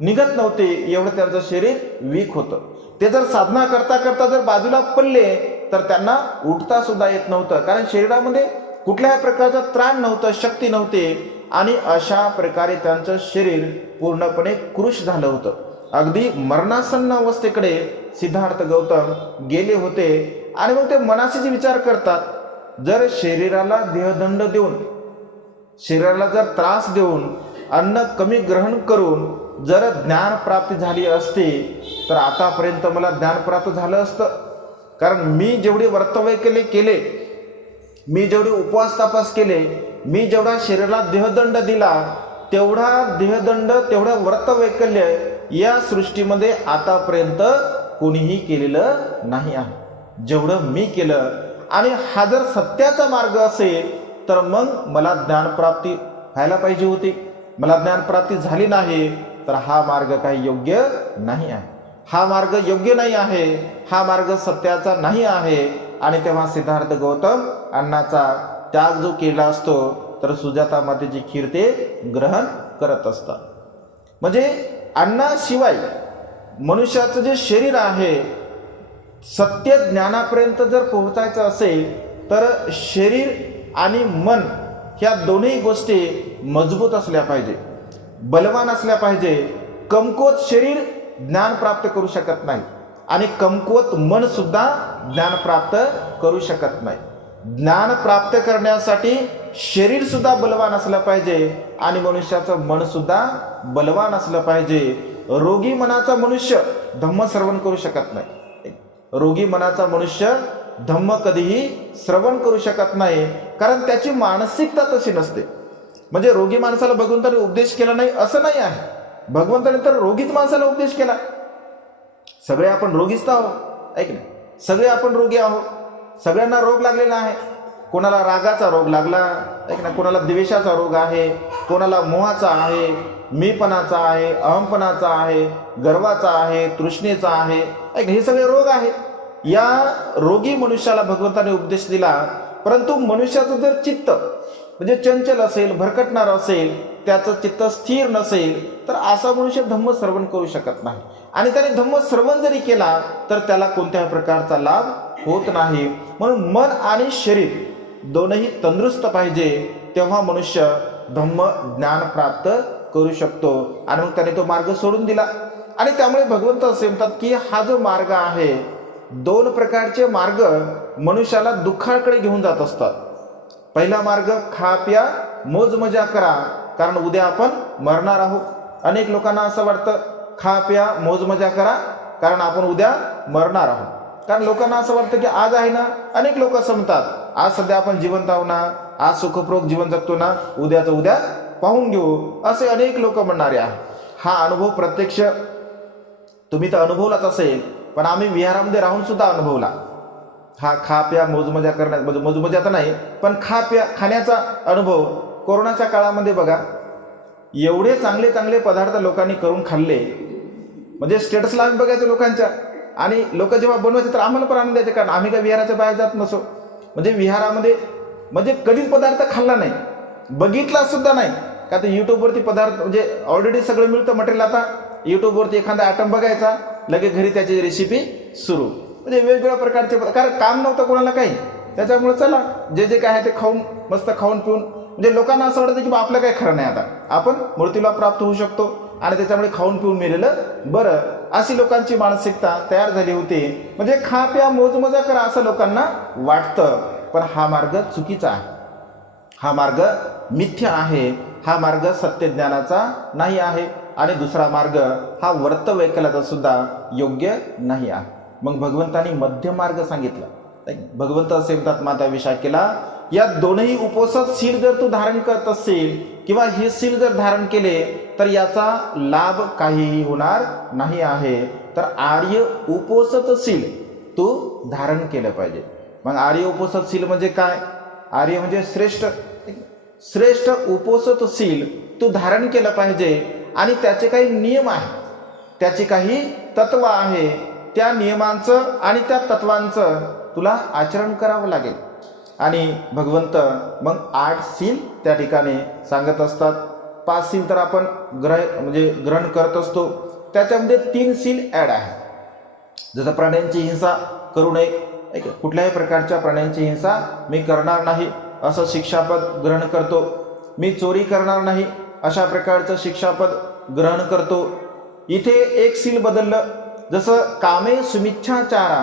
निघत नव्हते, एवढं त्यांचं शरीर वीक होतं. ते जर साधना करता जर बाजूला पडले तर त्यांना उठता सुद्धा येत नव्हतं, कारण शरीरामध्ये कुठल्याही प्रकारचा त्राण नव्हतं, शक्ती नव्हती. आणि अशा प्रकारे त्यांचं शरीर पूर्णपणे कृश झालं होतं. अगदी मरणासन्न अवस्थेकडे सिद्धार्थ गौतम गेले होते. आणि मग ते मनाशीच विचार करतात, जर शरीराला देहदंड देऊन, शरीराला जर त्रास देऊन, अन्न कमी ग्रहण करून जर ज्ञान प्राप्ती झाली असती तर आतापर्यंत मला ज्ञान प्राप्त झालं असतं. कारण मी जेवढे व्रतवैकल्य केले, मी जेवढे उपवास तापास केले, मी जेवढा शरीराला देहदंड दिला, तेवढा देहदंड, तेवढं व्रतवैकल्य या सृष्टीमध्ये आतापर्यंत कोणीही केलेलं नाही आहे, जेवढं मी केलं. आणि हा जर सत्याचा मार्ग असेल तर मग मला ज्ञानप्राप्ती व्हायला पाहिजे होती. मला ज्ञानप्राप्ती झाली नाही तर हा मार्ग काही योग्य नाही आहे, हा मार्ग योग्य नाही आहे, हा मार्ग सत्याचा नाही आहे. आणि तेव्हा सिद्धार्थ गौतम अन्नाचा त्याग जो केला असतो तर सुजाता मातेची खीर ते ग्रहण करत असतात. म्हणजे अन्नाशिवाय मनुष्याचं जे शरीर आहे, सत्य ज्ञानापर्यंत जर पोहोचायचं असेल तर शरीर आणि मन ह्या दोन्ही गोष्टी मजबूत असल्या पाहिजे, बलवान असल्या पाहिजे. कमकुवत शरीर ज्ञान प्राप्त करू शकत नाही आणि कमकुवत मन सुद्धा ज्ञान प्राप्त करू शकत नाही. ज्ञान प्राप्त करण्यासाठी शरीर सुद्धा बलवान असलं पाहिजे आणि मनुष्याचं मन सुद्धा बलवान असलं पाहिजे. रोगी मनाचा मनुष्य धम्म श्रवण करू शकत नाही. रोगी मनाचा मनुष्य धम्म कधीही श्रवण करू शकत नाही, कारण त्याची मानसिकता तशी नसते. म्हणजे रोगी माणसाला भगवंताने उपदेश केला नाही असं नाही आहे. भगवंताने तर रोगीच माणसाला उपदेश केला. सगळे आपण रोगीच आहोत, ऐक ना, सगळे आपण रोगी आहोत. सगळ्यांना रोग लागलेला आहे. कोणाला रागाचा रोग लागला, ऐक ना, कोणाला द्वेषाचा रोग आहे, कोणाला मोहाचा आहे, मीपणाचा आहे, अहमपणाचा आहे, गर्वाचा आहे, तृष्णेचा आहे, ऐक ना, हे सगळे रोग आहे. या रोगी मनुष्याला भगवंताने उपदेश दिला. परंतु मनुष्याचं जर चित्त म्हणजे चंचल असेल, भरकटणार असेल, त्याचं चित्त स्थिर नसेल, तर असा मनुष्य धम्म श्रवण करू शकत नाही. आणि त्याने धम्म श्रवण जरी केला तर त्याला कोणत्याही प्रकारचा लाभ होत नाही. म्हणून मन आणि शरीर दोनही तंदुरुस्त पाहिजे, तेव्हा मनुष्य धम्म ज्ञान प्राप्त करू शकतो. आणि मग त्याने तो मार्ग सोडून दिला. आणि त्यामुळे भगवंत असे म्हणतात की हा जो मार्ग आहे, दोन प्रकारचे मार्ग मनुष्याला दुःखाकडे घेऊन जात असतात. पहिला मार्ग खा प्या मोज मजा करा, कारण उद्या आपण मरणार आहोत. अनेक लोकांना असं वाटतं खा प्या मोज मजा करा कारण आपण उद्या मरणार आहोत. कारण लोकांना असं वाटतं की आज आहे ना, अनेक लोक असं म्हणतात आज सध्या आपण जिवंत आहो ना, आज सुखपूर्वक जीवन जगतो ना, उद्याचं उद्या पाहून घेऊ, असे अनेक लोक म्हणणारे आहेत. हा अनुभव प्रत्यक्ष तुम्ही तर अनुभवलाच असेल, पण आम्ही विहारामध्ये राहून सुद्धा अनुभवला. हा खा प्या मोजमजा करण्यात, मोजमजा तर नाही, पण खाण्याचा अनुभव कोरोनाच्या काळामध्ये बघा, एवढे चांगले चांगले पदार्थ लोकांनी करून खाल्ले. म्हणजे स्टेटसला आम्ही बघायचो लोकांच्या, आणि लोक जेव्हा बनवायचे तर आम्हाला पण आनंद द्यायचे, कारण आम्ही काय विहाराच्या बाहेर जात नसो. म्हणजे विहारामध्ये म्हणजे कधीच पदार्थ खाल्ला नाही, बघितला सुद्धा नाही. का तर यूट्यूबवरती पदार्थ म्हणजे ऑलरेडी सगळं मिळतं मटेरियल. आता यूट्यूबवरती एखादा आयटम बघायचा, लगेच घरी त्याची रेसिपी सुरू. म्हणजे वेगवेगळ्या प्रकारचे, कारण काम नव्हतं कोणाला काही, त्याच्यामुळे चला जे जे काय आहे ते खाऊन, मस्त खाऊन पिऊन, म्हणजे लोकांना असं वाटतं की आपलं काही खरं नाही, आता आपण मृत्यूला प्राप्त होऊ शकतो आणि त्याच्यामुळे खाऊन पिऊन मेलेलं बरं, अशी लोकांची मानसिकता तयार झाली होती. म्हणजे खा प्या मोजमजा करा असं लोकांना वाटतं, पण हा मार्ग चुकीचा आहे, हा मार्ग मिथ्या आहे, हा मार्ग सत्यज्ञानाचा नाही आहे. आणि दुसरा मार्ग हा वर्त वैकल्याचा सुद्धा योग्य नाही आहे. मग भगवंतांनी मध्य मार्ग सांगितला. भगवंत असे म्हणतात माता विशाखेला, या दोनही उपोषित शील जर तू धारण करत असेल किंवा हे शील जर धारण केले तर याचा लाभ काहीही होणार नाही आहे. तर आर्य उपोषित शील तू धारण केलं पाहिजे. मग आर्य उपोषित शील म्हणजे काय? आर्य म्हणजे श्रेष्ठ उपोषित शील तू धारण केलं पाहिजे. आणि त्याचे काही नियम आहे, त्याची काही तत्व आहे, त्या नियमांचं आणि त्या तत्वांचं तुला आचरण करावं लागेल. आणि भगवंत मग 8 सील त्या ठिकाणी सांगत असतात. 5 सील तर आपण ग्रहण करत असतो, त्याच्यामध्ये 3 सील ॲड आहे. जसं प्राण्यांची हिंसा करू नये, कुठल्याही प्रकारच्या प्राण्यांची हिंसा मी करणार नाही असं शिक्षापद ग्रहण करतो. मी चोरी करणार नाही अशा प्रकारचं शिक्षापद ग्रहण करतो. इथे एक सील बदललं, जसं कामे सुमिच्छाचारा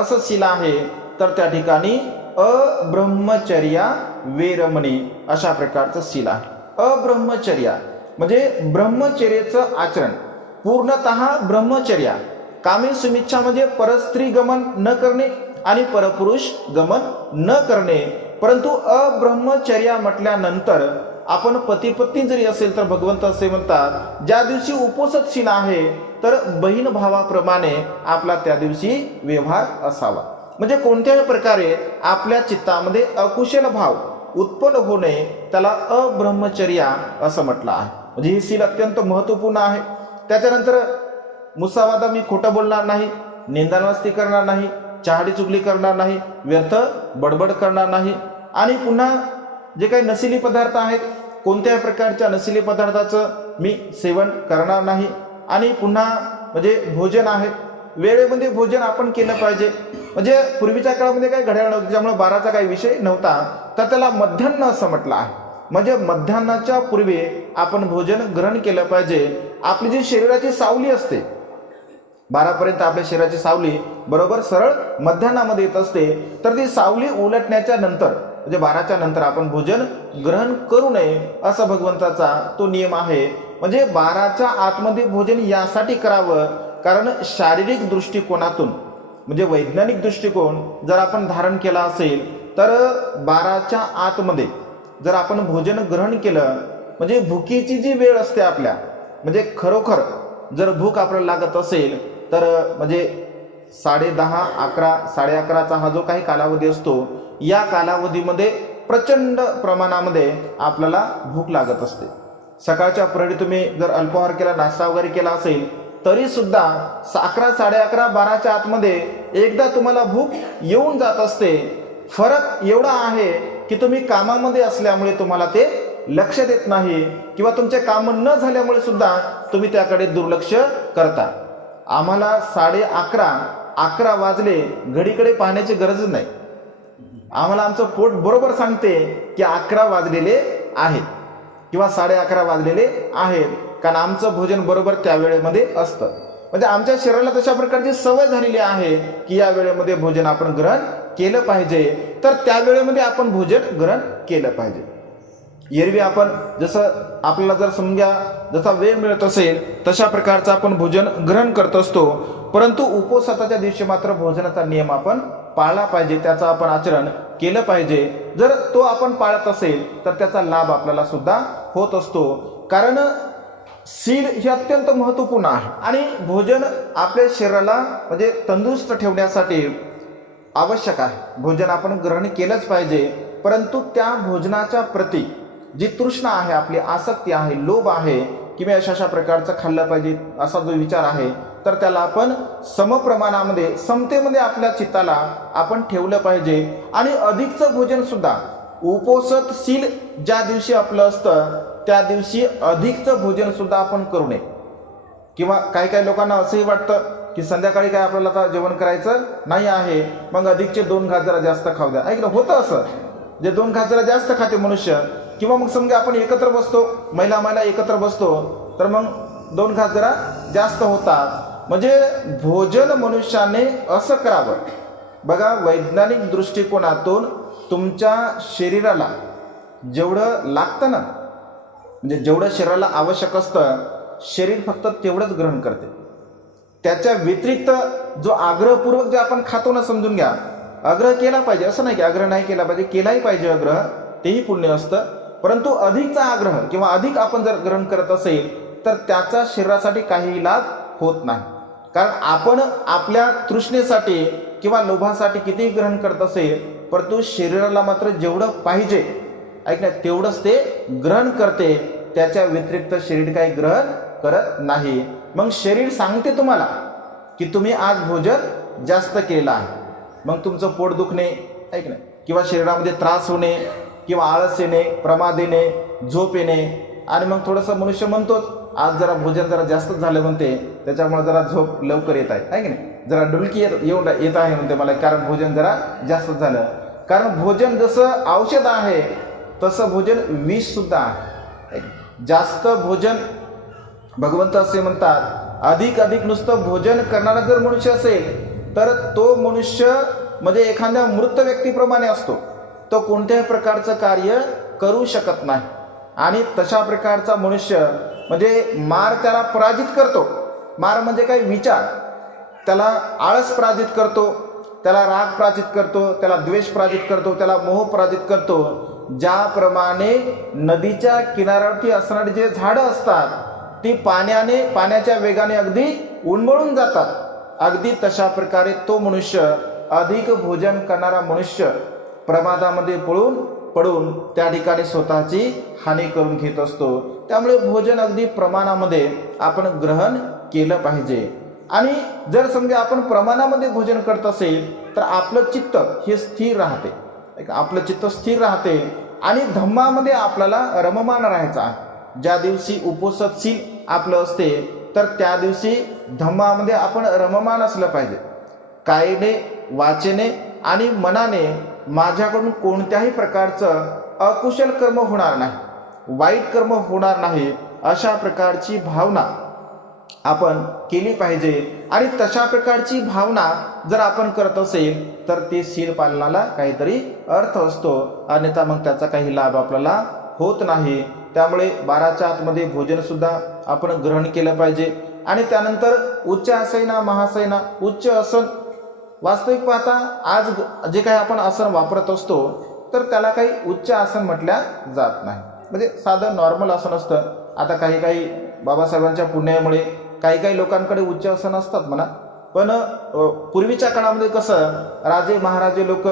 असं सील आहे, तर त्या ठिकाणी अब्रह्मचर्या वेरमणी अशा प्रकारचं सील आहे. अब्रह्मचर्या म्हणजे ब्रह्मचर्याचं आचरण, पूर्णतः ब्रह्मचर्या. कामे सुमिच्छा म्हणजे परस्त्री गमन न करणे आणि परपुरुष गमन न करणे. परंतु अब्रह्मचर्या म्हटल्यानंतर आपण पती पत्नी जरी असेल तर भगवंत असे म्हणतात, ज्या दिवशी उपोषित शील आहे तर बहीण भावाप्रमाणे आपला त्या दिवशी व्यवहार असावा. म्हणजे कोणत्याही प्रकारे आपल्या चित्तामध्ये अकुशल भाव उत्पन्न होणे, त्याला अब्रह्मचर्या असं म्हटलं आहे. म्हणजे ही सील अत्यंत महत्त्वपूर्ण आहे. त्याच्यानंतर मुसावादा, मी खोटं बोलणार नाही, निंदानमस्ती करणार नाही, चहाडी चुगली करणार नाही, व्यर्थ बडबड करणार नाही. आणि पुन्हा जे काही नशिली पदार्थ आहेत, कोणत्याही प्रकारच्या नशिली पदार्थाचं मी सेवन करणार नाही. आणि पुन्हा म्हणजे भोजन आहे, वेळेमध्ये भोजन आपण केलं पाहिजे. म्हणजे पूर्वीच्या काळामध्ये काही घड्याळ नव्हतं, त्यामुळे 12चा काही विषय नव्हता, तर त्याला मध्यान्ह असं म्हटलं आहे. म्हणजे मध्यान्नाच्या पूर्वी आपण भोजन ग्रहण केलं पाहिजे. आपली जी शरीराची सावली असते 12पर्यंत आपल्या शरीराची सावली बरोबर सरळ मध्यान्नामध्ये येत असते, तर ती सावली उलटण्याच्या नंतर म्हणजे 12च्या नंतर आपण भोजन ग्रहण करू नये असा भगवंताचा तो नियम आहे. म्हणजे 12च्या आतमध्ये भोजन यासाठी करावं कारण शारीरिक दृष्टिकोनातून म्हणजे वैज्ञानिक दृष्टिकोन जर आपण धारण केला असेल तर 12च्या आतमध्ये जर आपण भोजन ग्रहण केलं म्हणजे भुकीची जी वेळ असते आपल्या म्हणजे खरोखर जर भूक आपल्याला लागत असेल तर म्हणजे 10:30, 11, 11:30चा हा जो काही कालावधी असतो या कालावधीमध्ये प्रचंड प्रमाणामध्ये आपल्याला भूक लागत असते. सकाळच्या प्रहरी तुम्ही जर अल्पाहार केला, नाश्ता वगैरे केला असेल तरी सुद्धा 11, 11:30, 12च्या आतमध्ये एकदा तुम्हाला भूक येऊन जात असते. फरक एवढा आहे की तुम्ही कामामध्ये असल्यामुळे तुम्हाला ते लक्ष देत नाही किंवा तुमचे काम न झाल्यामुळे सुद्धा तुम्ही त्याकडे दुर्लक्ष करता. आम्हाला 11:30 वाजले घडीकडे पाहण्याची गरज नाही. आम्हाला आमचं पोट बरोबर सांगते की 11 वाजलेले आहेत किंवा 11:30 वाजलेले आहेत, कारण आमचं भोजन बरोबर त्या वेळेमध्ये असतं. म्हणजे आमच्या शरीराला तशा प्रकारची सवय झालेली आहे की या वेळेमध्ये भोजन आपण ग्रहण केलं पाहिजे, तर त्या वेळेमध्ये आपण भोजन ग्रहण केलं पाहिजे. एरवी आपण जसं आपल्याला जर समजा जसा वेळ मिळत असेल तशा प्रकारचं आपण भोजन ग्रहण करत असतो, परंतु उपवासाच्या दिवशी मात्र भोजनाचा नियम आपण पाळला पाहिजे, त्याचं आपण आचरण केलं पाहिजे. जर तो आपण पाळत असेल तर त्याचा लाभ आपल्याला सुद्धा होत असतो. कारण शील हे अत्यंत महत्त्वपूर्ण आहे आणि भोजन आपल्या शरीराला म्हणजे तंदुरुस्त ठेवण्यासाठी आवश्यक आहे. भोजन आपण ग्रहण केलंच पाहिजे, परंतु त्या भोजनाच्या प्रती जी तृष्णा आहे, आपली आसक्ती आहे, लोभ आहे की मी अशा प्रकारचं खाल्लं पाहिजे असा जो विचार आहे तर त्याला आपण समप्रमाणामध्ये समतेमध्ये आपल्या चित्ताला आपण ठेवलं पाहिजे. आणि अधिकचं भोजन सुद्धा उपवासात शील ज्या दिवशी आपलं असतं त्या दिवशी अधिकचं भोजन सुद्धा आपण करू नये. किंवा काही लोकांना असंही वाटतं की संध्याकाळी काय आपल्याला आता जेवण करायचं नाही आहे, मग अधिकचे 2 घास जरा जास्त खाऊ द्या. ऐकलं होतं असं, जे 2 घास जरा जास्त खाते मनुष्य, किंवा मग समजा आपण एकत्र बसतो, महिला एकत्र बसतो तर मग 2 घास जरा जास्त होतात. म्हणजे भोजन मनुष्याने असं करावं. बघा, वैज्ञानिक दृष्टिकोनातून तुमच्या शरीराला जेवढं लागतं ना, म्हणजे जेवढं शरीराला आवश्यक असतं शरीर फक्त तेवढंच ग्रहण करते. त्याच्या व्यतिरिक्त जो आग्रहपूर्वक जे आपण खातो ना, समजून घ्या, आग्रह केला पाहिजे असं नाही की आग्रह नाही केला पाहिजे, केलाही पाहिजे आग्रह, तेही पुण्य असतं. परंतु अधिकचा आग्रह किंवा अधिक आपण जर ग्रहण करत असेल तर त्याचा शरीरासाठी काहीही लाभ होत नाही. कारण आपण आपल्या तृष्णेसाठी किंवा लोभासाठी कितीही ग्रहण करत असेल परंतु शरीराला मात्र जेवढं पाहिजे ऐकण्यात तेवढंच ते ग्रहण करते, त्याच्या व्यतिरिक्त शरीर काही ग्रहण करत नाही. मग शरीर सांगते तुम्हाला की तुम्ही आज भोजन जास्त केलेलं आहे, मग तुमचं पोट दुखणे ऐक नाही किंवा शरीरामध्ये त्रास होणे किंवा आळस येणे, प्रमाद येणे, झोप येणे, आणि मग थोडंसं मनुष्य म्हणतोच आज जरा भोजन जरा जास्त झालं म्हणते, त्याच्यामुळे जरा झोप लवकर येत आहे की नाही, जरा डुलकी येत आहे म्हणते मला, कारण भोजन जरा जास्त झालं. कारण भोजन जसं औषध आहे तसं भोजन विष सुद्धा आहे. जास्त भोजन भगवंत असे म्हणतात, अधिक नुसतं भोजन करणारा जर मनुष्य असेल तर तो मनुष्य म्हणजे एखाद्या मृत व्यक्तीप्रमाणे असतो, तो कोणत्याही प्रकारचं कार्य करू शकत नाही. आणि तशा प्रकारचा मनुष्य म्हणजे मार त्याला पराजित करतो. मार म्हणजे काही विचार, त्याला आळस पराजित करतो, त्याला राग पराजित करतो, त्याला द्वेष पराजित करतो, त्याला मोह पराजित करतो. ज्याप्रमाणे नदीच्या किनाऱ्यावरती असणारी जे झाडं असतात ती पाण्याच्या वेगाने अगदी उन्मळून जातात, अगदी तशा प्रकारे तो मनुष्य अधिक भोजन करणारा मनुष्य प्रमादामध्ये पडून त्या ठिकाणी स्वतःची हानी करून घेत असतो. त्यामुळे भोजन अगदी प्रमाणामध्ये आपण ग्रहण केलं पाहिजे. आणि जर समजा आपण प्रमाणामध्ये भोजन करत असेल तर आपलं चित्त हे स्थिर राहते, आपलं चित्त स्थिर राहते आणि धम्मामध्ये आपल्याला रममान राहायचं आहे. ज्या दिवशी उपवासशील आपलं असते तर त्या दिवशी धम्मामध्ये आपण रममान असलं पाहिजे. कायेने, वाचेने आणि मनाने माझ्याकडून कोणत्याही प्रकारचं अकुशल कर्म होणार नाही, वाईट कर्म होणार नाही, अशा प्रकारची भावना आपण केली पाहिजे. आणि तशा प्रकारची भावना जर आपण करत असेल तर ते शील पालनाला काहीतरी अर्थ असतो, अन्यथा मग त्याचा काही लाभ आपल्याला होत नाही. त्यामुळे 12च्या आतमध्ये भोजन सुद्धा आपण ग्रहण केलं पाहिजे. आणि त्यानंतर उच्च आसना महासना. उच्च आसन वास्तविक पाहता आज जे काही आपण आसन वापरत असतो तर त्याला काही उच्च आसन म्हटल्या जात नाही, म्हणजे साधं नॉर्मल आसन असतं. आता काही बाबासाहेबांच्या पुण्यामुळे काही लोकांकडे उच्च आसन असतात म्हणा, पण पूर्वीच्या काळामध्ये कसं राजे महाराजे लोक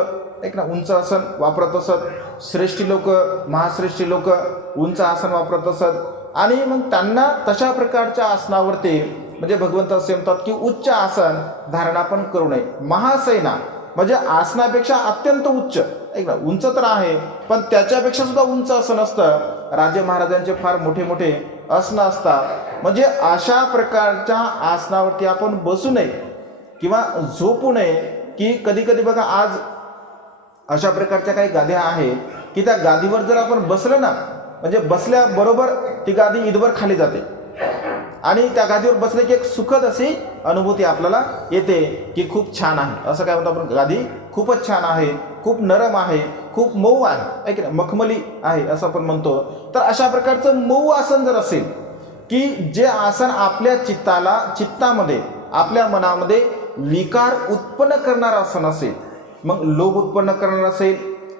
एक ना उंच आसन वापरत असत, श्रेष्ठी लोक महाश्रेष्ठी लोक उंच आसन वापरत असत. आणि मग त्यांना तशा प्रकारच्या आसनावरती म्हणजे भगवंत असे म्हणतात की उच्च आसन धारण आपण करू नये. महासैना म्हणजे आसनापेक्षा अत्यंत उच्च, एक ना उंच तर आहे पण त्याच्यापेक्षा सुद्धा उंच आसन असतं. राजे महाराजांचे फार मोठे मोठे आसनं असतात. म्हणजे अशा प्रकारच्या आसनावरती आपण बसू नये किंवा झोपू नये. की कधी कधी बघा आज अशा प्रकारच्या काही गाद्या आहेत की त्या गादीवर जर आपण बसलं ना, म्हणजे बसल्याबरोबर ती गादी इथवर खाली जाते आणि त्या गादीवर बसले की एक सुखद अशी अनुभूती आपल्याला येते की खूप छान आहे. असं काय म्हणतो आपण, गादी खूपच छान आहे, खूप नरम आहे, खूप मऊ आहे, की मखमली आहे असं आपण म्हणतो. तर अशा प्रकारचं मऊ आसन जर असेल की जे आसन आपल्या चित्तामध्ये आपल्या मनामध्ये विकार उत्पन्न करणारं आसन असेल, मग लोभ उत्पन्न करणार असेल,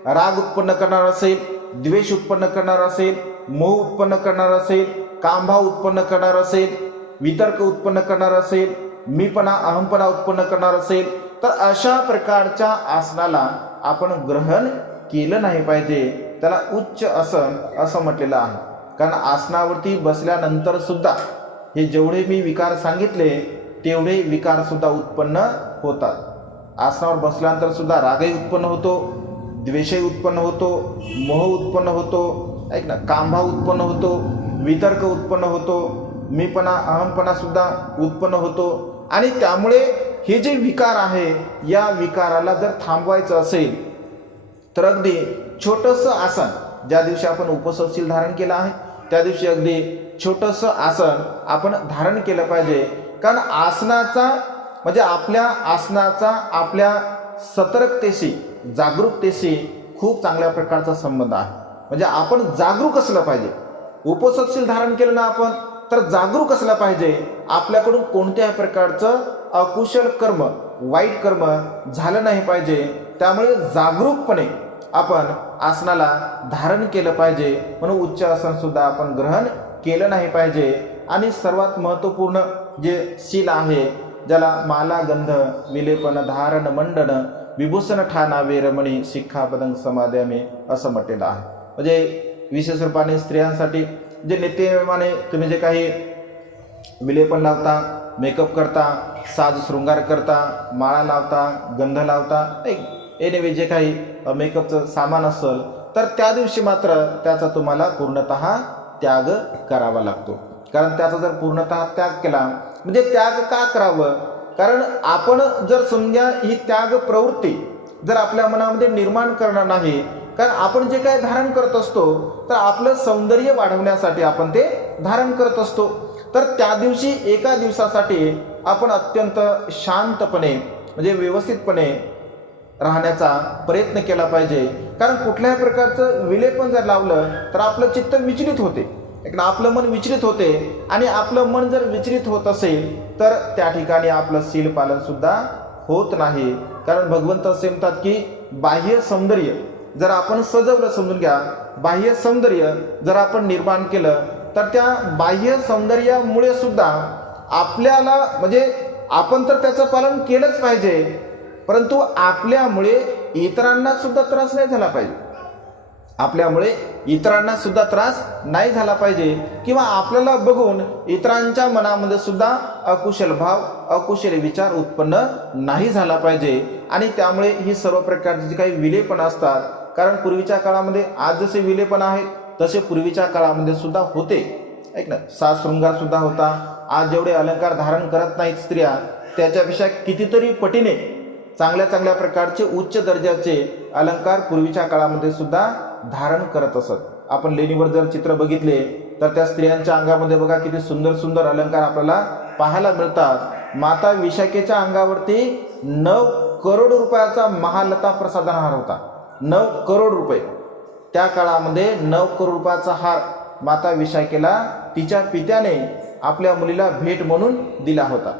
राग उत्पन्न करणार असेल, द्वेष उत्पन्न करणार असेल, मोह उत्पन्न करणार असेल, कामभाव उत्पन्न करणार असेल, वितर्क उत्पन्न करणार असेल, मीपणा अहमपणा उत्पन्न करणार असेल, तर अशा प्रकारच्या आसनाला आपण ग्रहण केलं नाही पाहिजे. त्याला उच्च आसन असं म्हटलेलं आहे. कारण आसनावरती बसल्यानंतर सुद्धा हे जेवढे मी विकार सांगितले तेवढे विकार सुद्धा उत्पन्न होतात. आसनावर बसल्यानंतर सुद्धा रागही उत्पन्न होतो, द्वेषही उत्पन्न होतो, मोह उत्पन्न होतो, ऐक ना, कामभाव उत्पन्न होतो, वितर्क उत्पन्न होतो, मीपणा अहमपणा सुद्धा उत्पन्न होतो. आणि त्यामुळे हे जे विकार आहे या विकाराला जर थांबवायचं असेल तर अगदी छोटंसं आसन, ज्या दिवशी आपण उपसशील धारण केलं आहे त्या दिवशी अगदी छोटंसं आसन आपण धारण केलं पाहिजे. कारण आसनाचा म्हणजे आपल्या आसनाचा आपल्या सतर्कतेशी जागरूकतेशी खूप चांगल्या प्रकारचा संबंध आहे. म्हणजे आपण जागरूक असलं पाहिजे. उपसशील धारण केलं ना आपण तर जागरूक असलं पाहिजे. आपल्याकडून कोणत्याही प्रकारचं अकुशल कर्म वाईट कर्म झालं नाही पाहिजे. त्यामुळे जागरूकपणे आपण आसनाला धारण केलं पाहिजे. म्हणून उच्च आसन सुद्धा आपण ग्रहण केलं नाही पाहिजे. आणि सर्वात महत्त्वपूर्ण जे शील आहे ज्याला माला गंध विलेपन धारण मंडन विभूषण ठाणा वेरमणी शिक्षापदं समाध्यामे असं म्हटलेलं आहे. म्हणजे विशेष रूपाने स्त्रियांसाठी जे नित्यनेमाने तुम्ही जे काही विलेपन लावता, मेकअप करता, साज शृंगार करता, माळा लावता, गंध लावता, एनिवे जे काही मेकअपचं सामान असेल तर त्या दिवशी मात्र त्याचा तुम्हाला पूर्णतः त्याग करावा लागतो. कारण त्याचा जर पूर्णतः त्याग केला म्हणजे त्याग का करावं, कारण आपण जर समजा ही त्याग प्रवृत्ती जर आपल्या मनामध्ये निर्माण करणार नाही, कारण आपण जे काही धारण करत असतो तर आपलं सौंदर्य वाढवण्यासाठी आपण ते धारण करत असतो. तर त्या दिवशी एका दिवसासाठी आपण अत्यंत शांतपणे म्हणजे व्यवस्थितपणे राहण्याचा प्रयत्न केला पाहिजे. कारण कुठल्याही प्रकारचं विलेपन जर लावलं तर आपलं चित्त विचलित होते, आपलं मन विचलित होते. आणि आपलं मन जर विचलित होत असेल तर त्या ठिकाणी आपलं शील पालन सुद्धा होत नाही. कारण भगवंत असे म्हणतात की बाह्य सौंदर्य जर आपण सजवलं, समजून घ्या, बाह्य सौंदर्य जर आपण निर्माण केलं तर त्या बाह्य सौंदर्यामुळे सुद्धा आपल्याला म्हणजे आपण तर त्याचं पालन केलंच पाहिजे, परंतु आपल्यामुळे इतरांना सुद्धा त्रास नाही झाला पाहिजे. आपल्यामुळे इतरांना सुद्धा त्रास नाही झाला पाहिजे किंवा आपल्याला बघून इतरांच्या मनामध्ये सुद्धा अकुशल भाव अकुशल विचार उत्पन्न नाही झाला पाहिजे. आणि त्यामुळे ही सर्व प्रकारची जी काही विलेपण असतात, कारण पूर्वीच्या काळामध्ये आज जसे विलेपण आहेत तसे पूर्वीच्या काळामध्ये सुद्धा होते. साज शृंगार सुद्धा होता. आज जेवढे अलंकार धारण करत नाहीत स्त्रिया त्याच्यापेक्षा कितीतरी पटीने चांगल्या चांगल्या प्रकारचे उच्च दर्जाचे अलंकार पूर्वीच्या काळामध्ये सुद्धा धारण करत असत. आपण लेणीवर जर चित्र बघितले तर त्या स्त्रियांच्या अंगामध्ये बघा किती सुंदर सुंदर अलंकार आपल्याला पाहायला मिळतात. माता विशाखेच्या अंगावरती 9 करोड रुपयाचा महालता प्रसाधन हार होता. 9 करोड रुपये. त्या काळामध्ये 9 करोड रुपयाचा हार माता विशाखेला तिच्या पित्याने आपल्या मुलीला भेट म्हणून दिला होता.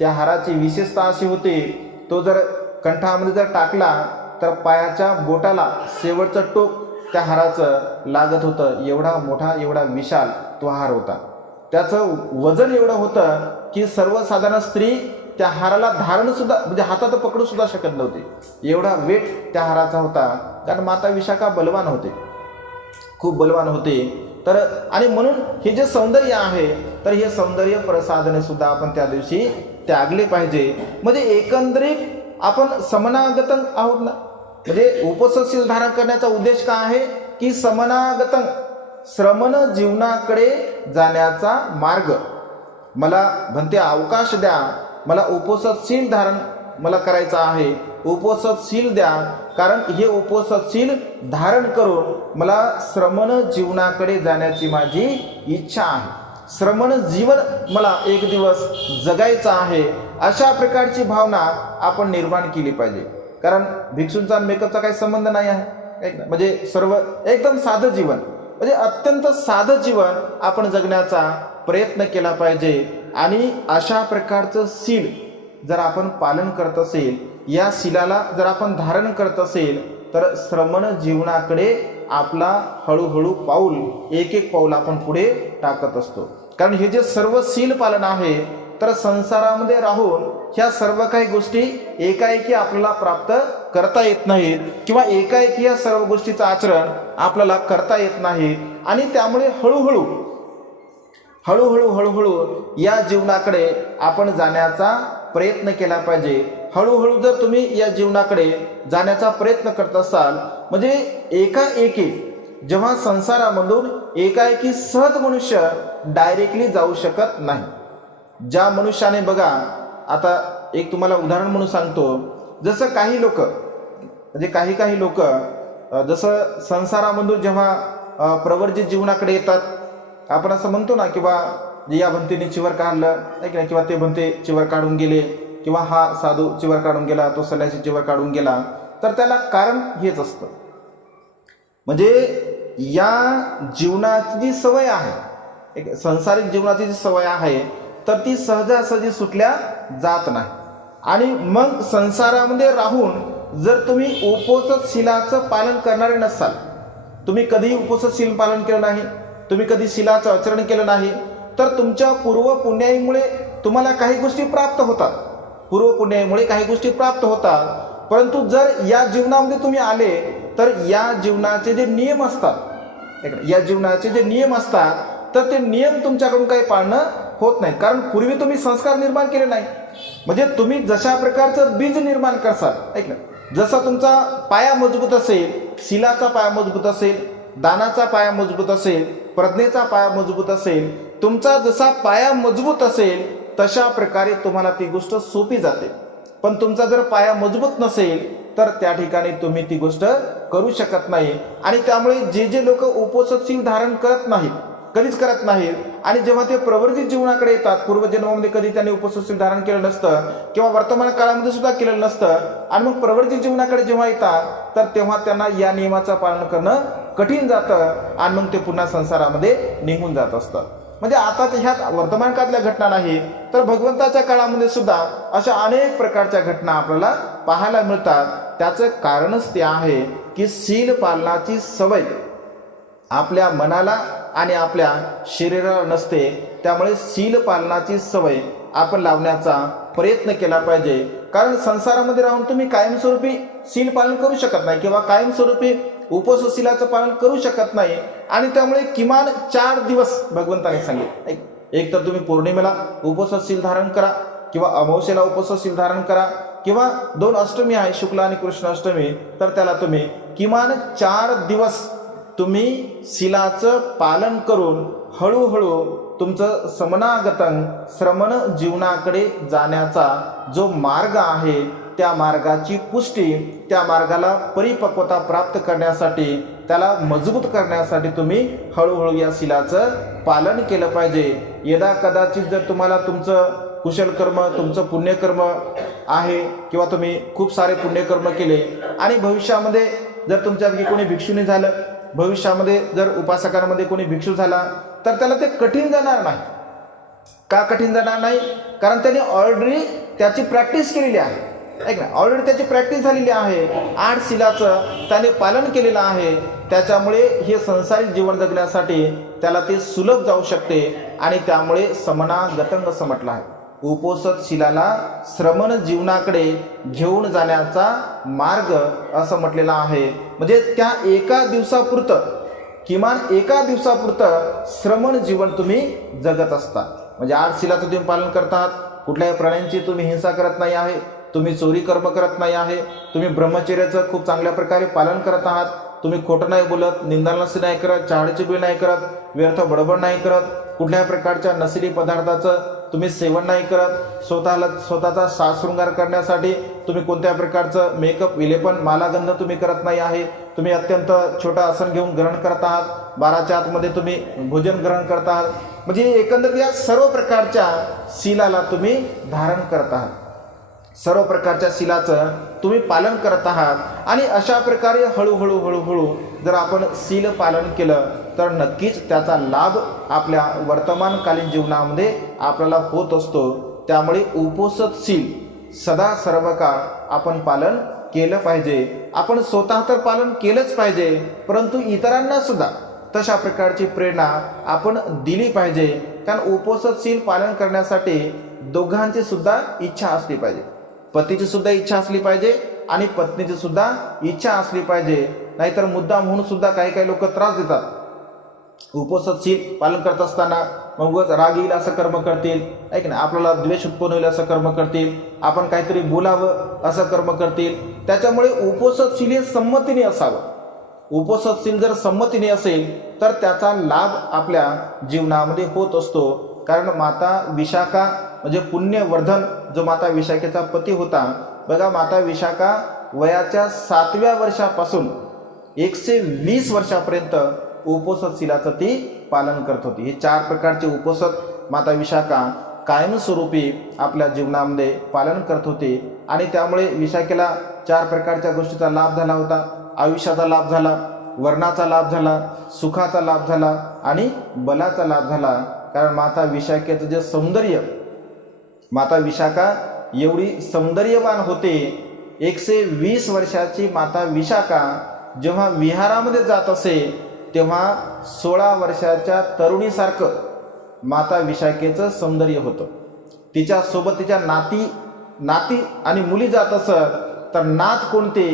त्या हाराची विशेषता अशी होती, तो जर कंठामध्ये जर टाकला तर पायाच्या बोटाला शेवटचं टोक त्या हाराचं लागत होतं. एवढा मोठा, एवढा विशाल तो हार होता. त्याचं वजन एवढं होतं की सर्वसाधारण स्त्री त्या हाराला धारण सुद्धा, म्हणजे हातात पकडू सुद्धा शकत नव्हती. एवढा वेट त्या हाराचा होता. कारण माता विशाखा बलवान होते, खूप बलवान होते. तर आणि म्हणून हे जे सौंदर्य आहे, तर हे सौंदर्य प्रसाधने सुद्धा आपण त्या दिवशी त्यागले पाहिजे. म्हणजे एकंदरीत आपण समनागतन आहोत ना. म्हणजे उपसशील धारण करण्याचा उद्देश काय आहे की समनागतन, श्रमण जीवनाकडे जाण्याचा मार्ग. मला म्हणते अवकाश द्या, मला उपोषणशील धारण मला करायचं आहे, उपोषणशील द्या. कारण हे उपोषणशील धारण करून मला श्रमण जीवनाकडे जाण्याची माझी इच्छा आहे. श्रमण जीवन मला एक दिवस जगायचं आहे. अशा प्रकारची भावना आपण निर्माण केली पाहिजे. कारण भिक्षूंचा मेकअपचा काही संबंध नाही आहे. म्हणजे सर्व एकदम साधं जीवन, म्हणजे अत्यंत साधं जीवन आपण जगण्याचा प्रयत्न केला पाहिजे. आणि अशा प्रकारचं शील जर आपण पालन करत असेल, या शीलाला जर आपण धारण करत असेल, तर श्रमण जीवनाकडे आपला हळूहळू पाऊल, एक एक पाऊल आपण पुढे टाकत असतो. कारण हे जे सर्व शील पालन आहे, तर संसारामध्ये राहून ह्या सर्व काही गोष्टी एकाएकी आपल्याला प्राप्त करता येत नाहीत, किंवा एकाएकी या सर्व गोष्टीचं आचरण आपल्याला करता येत नाही. आणि त्यामुळे हळूहळू या जीवनाकडे आपण जाण्याचा प्रयत्न केला पाहिजे. हळूहळू जर तुम्ही या जीवनाकडे जाण्याचा प्रयत्न करत असाल, म्हणजे एकाएकी जेव्हा संसारामधून एकाएकी सहज मनुष्य डायरेक्टली जाऊ शकत नाही. ज्या मनुष्याने बघा, आता एक तुम्हाला उदाहरण म्हणून सांगतो. जसं काही लोक, म्हणजे काही लोक जसं संसारामधून जेव्हा प्रवर्जित जीवनाकडे येतात, आपण असं म्हणतो ना, किंवा या भंतीने चिवर काढलं नाही का, किंवा ते भंते चिवर काढून गेले, किंवा हा साधू चिवर काढून गेला, तो संन्यासी चिवर काढून गेला. तर त्याला कारण हेच असतं, म्हणजे या जीवनाची जी सवय आहे, एक सांसारिक जीवनाची जी सवय आहे, तर ती सहजासहजी सुटल्या जात नाही. आणि मग संसारामध्ये राहून जर तुम्ही उपोषणशीलाचं पालन करणारे नसाल, तुम्ही कधीही उपोषणशील पालन केलं नाही, तुम्ही कधी शीलाचं आचरण केलं नाही, तर तुमच्या पूर्व पुण्याईमुळे तुम्हाला काही गोष्टी प्राप्त होतात. पूर्व पुण्याईमुळे काही गोष्टी प्राप्त होतात. परंतु जर या जीवनामध्ये तुम्ही आले, तर या जीवनाचे जे नियम असतात, तर ते नियम तुमच्याकडून काही पाळणं होत नाही. कारण पूर्वी तुम्ही संस्कार निर्माण केले नाही. म्हणजे तुम्ही जशा प्रकारचं बीज निर्माण करसाल, जसा तुमचा पाया मजबूत असेल, शीलाचा पाया मजबूत असेल, दानाचा पाया मजबूत असेल, प्रज्ञेचा पाया मजबूत असेल, तुमचा जसा पाया मजबूत असेल तशा प्रकारे तुम्हाला ती गोष्ट सोपी जाते. पण तुमचा जर पाया मजबूत नसेल, तर त्या ठिकाणी तुम्ही ती गोष्ट करू शकत नाही. आणि त्यामुळे जे लोक उपोषणशील धारण करत नाहीत, कधीच करत नाहीत, आणि जेव्हा ते प्रवर्जित जीवनाकडे येतात, पूर्वजन्मामध्ये कधी त्यांनी उपोषणशील धारण केलं नसतं, किंवा वर्तमान काळामध्ये सुद्धा केलेलं नसतं, आणि मग प्रवर्जित जीवनाकडे जेव्हा येतात, तर तेव्हा त्यांना या नियमाचं पालन करणं कठीण जातं, आणि मग ते पुन्हा संसारामध्ये निघून जात असतात. म्हणजे आता ह्या वर्तमान काळातल्या घटना नाही, तर भगवंताच्या काळामध्ये सुद्धा अशा अनेक प्रकारच्या घटना आपल्याला पाहायला मिळतात. त्याचं कारणच ते आहे की शील पालनाची सवय आपल्या मनाला आणि आपल्या शरीराला नसते. त्यामुळे शील पालनाची सवय आपण लावण्याचा प्रयत्न केला पाहिजे. कारण संसारामध्ये राहून तुम्ही कायमस्वरूपी शील पालन करू शकत नाही, किंवा कायमस्वरूपी उपोषणशीलाचं पालन करू शकत नाही. आणि त्यामुळे किमान 4 दिवस भगवंताने सांगितले, एक तर तुम्ही पौर्णिमेला उपोषणशील धारण करा, किंवा अमावस्येला उपोषणशील धारण करा, किंवा 2 अष्टमी आहे, शुक्ल आणि कृष्ण अष्टमी, तर त्याला तुम्ही किमान 4 दिवस तुम्ही शीलाचं पालन करून हळूहळू तुमचं समनागतं श्रमण जीवनाकडे जाण्याचा जो मार्ग आहे त्या मार्गाची पुष्टी, त्या मार्गाला परिपक्वता प्राप्त करण्यासाठी, त्याला मजबूत करण्यासाठी तुम्ही हळूहळू या शीलाचं पालन केलं पाहिजे. यदा कदाचित जर तुम्हाला तुमचं कुशल कर्म, तुमचं पुण्यकर्म आहे किंवा तुम्ही खूप सारे पुण्यकर्म केले आणि भविष्यामध्ये जर तुमच्यापैकी कोणी भिक्षुनी झालं, भविष्यामध्ये जर उपासकांमध्ये कोणी भिक्षू झाला तर त्याला ते कठीण जाणार नाही. का कठीण जाणार नाही? कारण त्याने ऑलरेडी त्याची प्रॅक्टिस केलेली आहे. ऐक ना, ऑलरेडी त्याची प्रॅक्टिस झालेली आहे. 8 शीलाचं त्याने पालन केलेलं आहे. त्याच्यामुळे हे संसारिक जीवन जगण्यासाठी त्याला ते सुलभ जाऊ शकते आणि त्यामुळे समनागतं असं म्हटलं आहे. उपोषित शीलाला श्रमण जीवनाकडे घेऊन जाण्याचा मार्ग असं म्हटलेलं आहे. म्हणजे त्या एका दिवसापुरतं, किमान एका दिवसापुरतं श्रमण जीवन तुम्ही जगत असता. म्हणजे 8 शीलाचं तुम्ही पालन करतात, कुठल्याही प्राण्यांची तुम्ही हिंसा करत नाही आहे, तुम्ही चोरी कर्म करत नाही आहे, तुम्ही ब्रह्मचर्याचं खूप चांगल्या प्रकारे पालन करत आहात, तुम्ही खोटं नाही बोलत, निंदानसी नाही करत, चहाडीची नाही करत, व्यर्थ बडबड नाही करत, कुठल्याही प्रकारच्या नशिली पदार्थाचं तुम्ही सेवन नाही करत, स्वतःचा साजशृंगार करण्यासाठी तुम्ही कोणत्या प्रकारचं मेकअप, विलेपन, मालागंध तुम्ही करत नाही आहे, तुम्ही अत्यंत छोटं आसन घेऊन ग्रहण करत आहात, 12च्या आतमध्ये तुम्ही भोजन ग्रहण करत आहात. म्हणजे एकंदरीत या सर्व प्रकारच्या शीलाला तुम्ही धारण करत आहात, सर्व प्रकारच्या शीलाचं तुम्ही पालन करत आहात आणि अशा प्रकारे हळूहळू जर आपण शील पालन केलं तर नक्कीच त्याचा लाभ आपल्या वर्तमानकालीन जीवनामध्ये आपल्याला होत असतो. त्यामुळे उपोषित शील सदा सर्व काळ आपण पालन केलं पाहिजे. आपण स्वतः तर पालन केलंच पाहिजे, परंतु इतरांना सुद्धा तशा प्रकारची प्रेरणा आपण दिली पाहिजे. कारण उपोषित शील पालन करण्यासाठी दोघांची सुद्धा इच्छा असली पाहिजे. पतीची सुद्धा इच्छा असली पाहिजे आणि पत्नीची सुद्धा इच्छा असली पाहिजे. नाहीतर मुद्दाम म्हणून सुद्धा काही लोक त्रास देतात. उपोषित शील पालन करत असताना मग राग येईल असं कर्म करतील, ऐक ना, आपल्याला द्वेष उत्पन्न होईल असं कर्म करतील, आपण काहीतरी बोलावं असं कर्म करतील. त्याच्यामुळे उपोषित शील हे संमतीने असावं. उपोषित शील जर संमतीने असेल तर त्याचा लाभ आपल्या जीवनामध्ये होत असतो. कारण माता विशाखा म्हणजे पुण्यवर्धन जो माता विशाखेचा पती होता बघा, माता विशाखा वयाच्या 7व्या वर्षापासून 120 वर्षापर्यंत उपोषित शीलाचं ती पालन करत होती. हे 4 प्रकारचे उपोषित माता विशाखा कायमस्वरूपी आपल्या जीवनामध्ये पालन करत होते आणि त्यामुळे विशाखेला 4 प्रकारच्या गोष्टीचा लाभ झाला होता. आयुष्याचा लाभ झाला, वर्णाचा लाभ झाला, सुखाचा लाभ झाला आणि बलाचा लाभ झाला. कारण माता विशाखेचं जे सौंदर्य, माता विशाखा एवढी सौंदर्यवान होते. 120 वर्षाची माता विशाखा जेव्हा विहारामध्ये जात असे तेव्हा 16 वर्षाच्या तरुणीसारखं माता विशाखेचं सौंदर्य होतं. तिच्यासोबत तिच्या नाती आणि मुली जात असत तर नात कोणते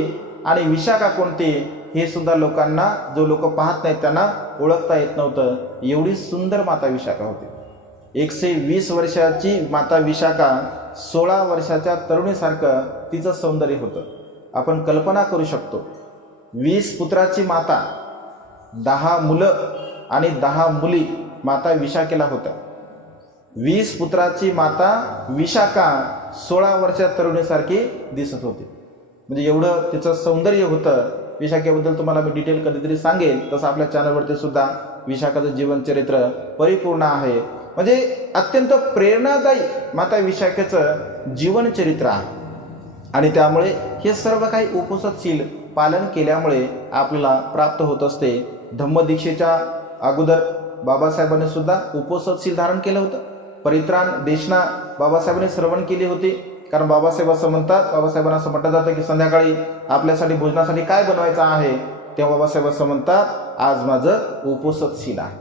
आणि विशाखा कोणते हे सुद्धा लोकांना, जो लोक पाहत नाहीत त्यांना ओळखता येत नव्हतं. एवढी सुंदर माता विशाखा होती. 120 वर्षाची माता विशाखा 16 वर्षाच्या तरुणीसारखं तिचं सौंदर्य होतं. आपण कल्पना करू शकतो. 20 पुत्राची माता, 10 मुलं आणि 10 मुली माता विशाखेला होत्या. 20 पुत्राची माता विशाखा 16 वर्षाच्या तरुणीसारखी दिसत होती. म्हणजे एवढं तिचं सौंदर्य होतं. विशाखेबद्दल तुम्हाला मी डिटेल कधीतरी सांगेन. तसं आपल्या चॅनलवरती सुद्धा विशाखाचं जीवनचरित्र परिपूर्ण आहे. म्हणजे अत्यंत प्रेरणादायी माता विशाखेचं जीवनचरित्र आहे आणि त्यामुळे हे सर्व काही उपोषित शील पालन केल्यामुळे आपल्याला प्राप्त होत असते. धम्मदीक्षेच्या अगोदर बाबासाहेबांनी सुद्धा उपोषित शील धारण केलं होतं. परित्राण देशना बाबासाहेबांनी श्रवण केली होती. कारण बाबासाहेब असं म्हणतात, बाबासाहेबांना असं म्हटलं जातं की संध्याकाळी आपल्यासाठी भोजनासाठी काय बनवायचं आहे, तेव्हा बाबासाहेब असं म्हणतात, आज माझं उपोषित शील आहे,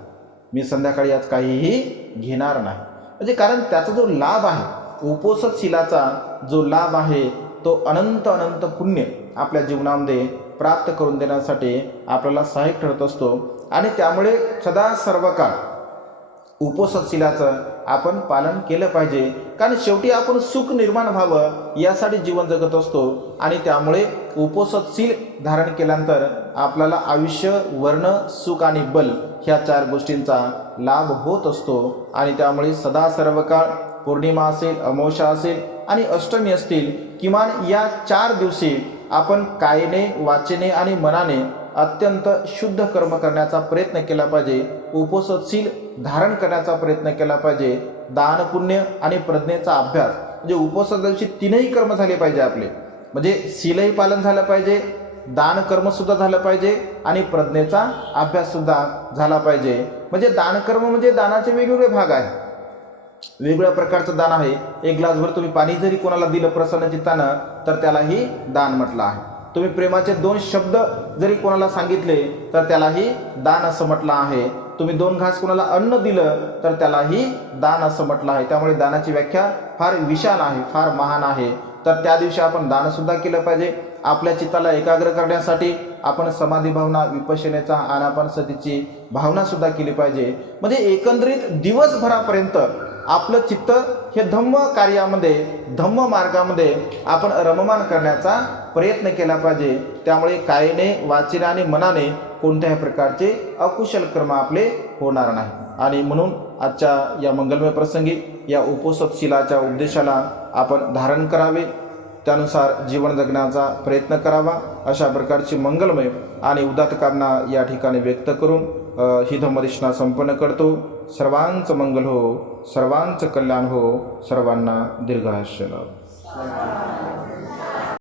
मी संध्याकाळी आज काहीही घेणार नाही. म्हणजे कारण त्याचा जो लाभ आहे, उपोषित शीलाचा जो लाभ आहे तो अनंत अनंत पुण्य आपल्या जीवनामध्ये प्राप्त करून देण्यासाठी आपल्याला सहाय्यक ठरत असतो. आणि त्यामुळे सदा सर्व काळ उपोषित शीलाचं आपण पालन केलं पाहिजे. कारण शेवटी आपण सुख निर्माण व्हावं यासाठी जीवन जगत असतो आणि त्यामुळे उपोषित शील धारण केल्यानंतर आपल्याला आयुष्य, वर्ण, सुख आणि बल ह्या 4 गोष्टींचा लाभ होत असतो आणि त्यामुळे सदा सर्व काळ पौर्णिमा असेल, अमावस्या असेल आणि अष्टमी असतील, किमान या 4 दिवशी आपण कायेने, वाचेने आणि मनाने अत्यंत शुद्ध कर्म करण्याचा प्रयत्न केला पाहिजे. उपोषणशील धारण करण्याचा प्रयत्न केला पाहिजे. दान, पुण्य आणि प्रज्ञेचा अभ्यास, म्हणजे उपोषण दिवशी 3ही कर्म झाले पाहिजे आपले, म्हणजे शीलही पालन झालं पाहिजे, दान कर्मसुद्धा झालं पाहिजे आणि प्रज्ञेचा अभ्याससुद्धा झाला पाहिजे. म्हणजे दानकर्म म्हणजे दानाचे वेगवेगळे भाग आहेत, वेगवेगळ्या प्रकारचं दान आहे. एक ग्लासभर तुम्ही पाणी जरी कोणाला दिलं प्रसन्न चित्तानं तर त्यालाही दान म्हटलं आहे. तुम्ही प्रेमाचे 2 शब्द जरी कोणाला सांगितले तर त्यालाही दान असं म्हटलं आहे. तुम्ही 2 घास कोणाला अन्न दिलं तर त्यालाही दान असं म्हटलं आहे. त्यामुळे दानाची व्याख्या फार विशाल आहे, फार महान आहे. तर त्या दिवशी आपण दानसुद्धा केलं पाहिजे. आपल्या चित्ताला एकाग्र करण्यासाठी आपण समाधी भावना, विपश्यनेचा, आनापानसतीची भावनासुद्धा केली पाहिजे. म्हणजे एकंदरीत दिवसभरापर्यंत आपलं चित्त हे धम्म कार्यामध्ये, धम्म मार्गामध्ये आपण रममान करण्याचा प्रयत्न केला पाहिजे. त्यामुळे कायेने, वाचेने आणि मनाने कोणत्याही प्रकारचे अकुशल कर्म आपले होणार नाही. आणि म्हणून आजच्या या मंगलमय प्रसंगी या उपोषणशीलाच्या उपदेशाला आपण धारण करावे, त्यानुसार जीवन जगण्याचा प्रयत्न करावा, अशा प्रकारची मंगलमय आणि उदात्त कामना या ठिकाणी व्यक्त करून ही धम्मदेशना संपन्न करतो. सर्वांचं मंगल हो, सर्वांचं कल्याण हो, सर्वांना दीर्घायुष्य लाभो.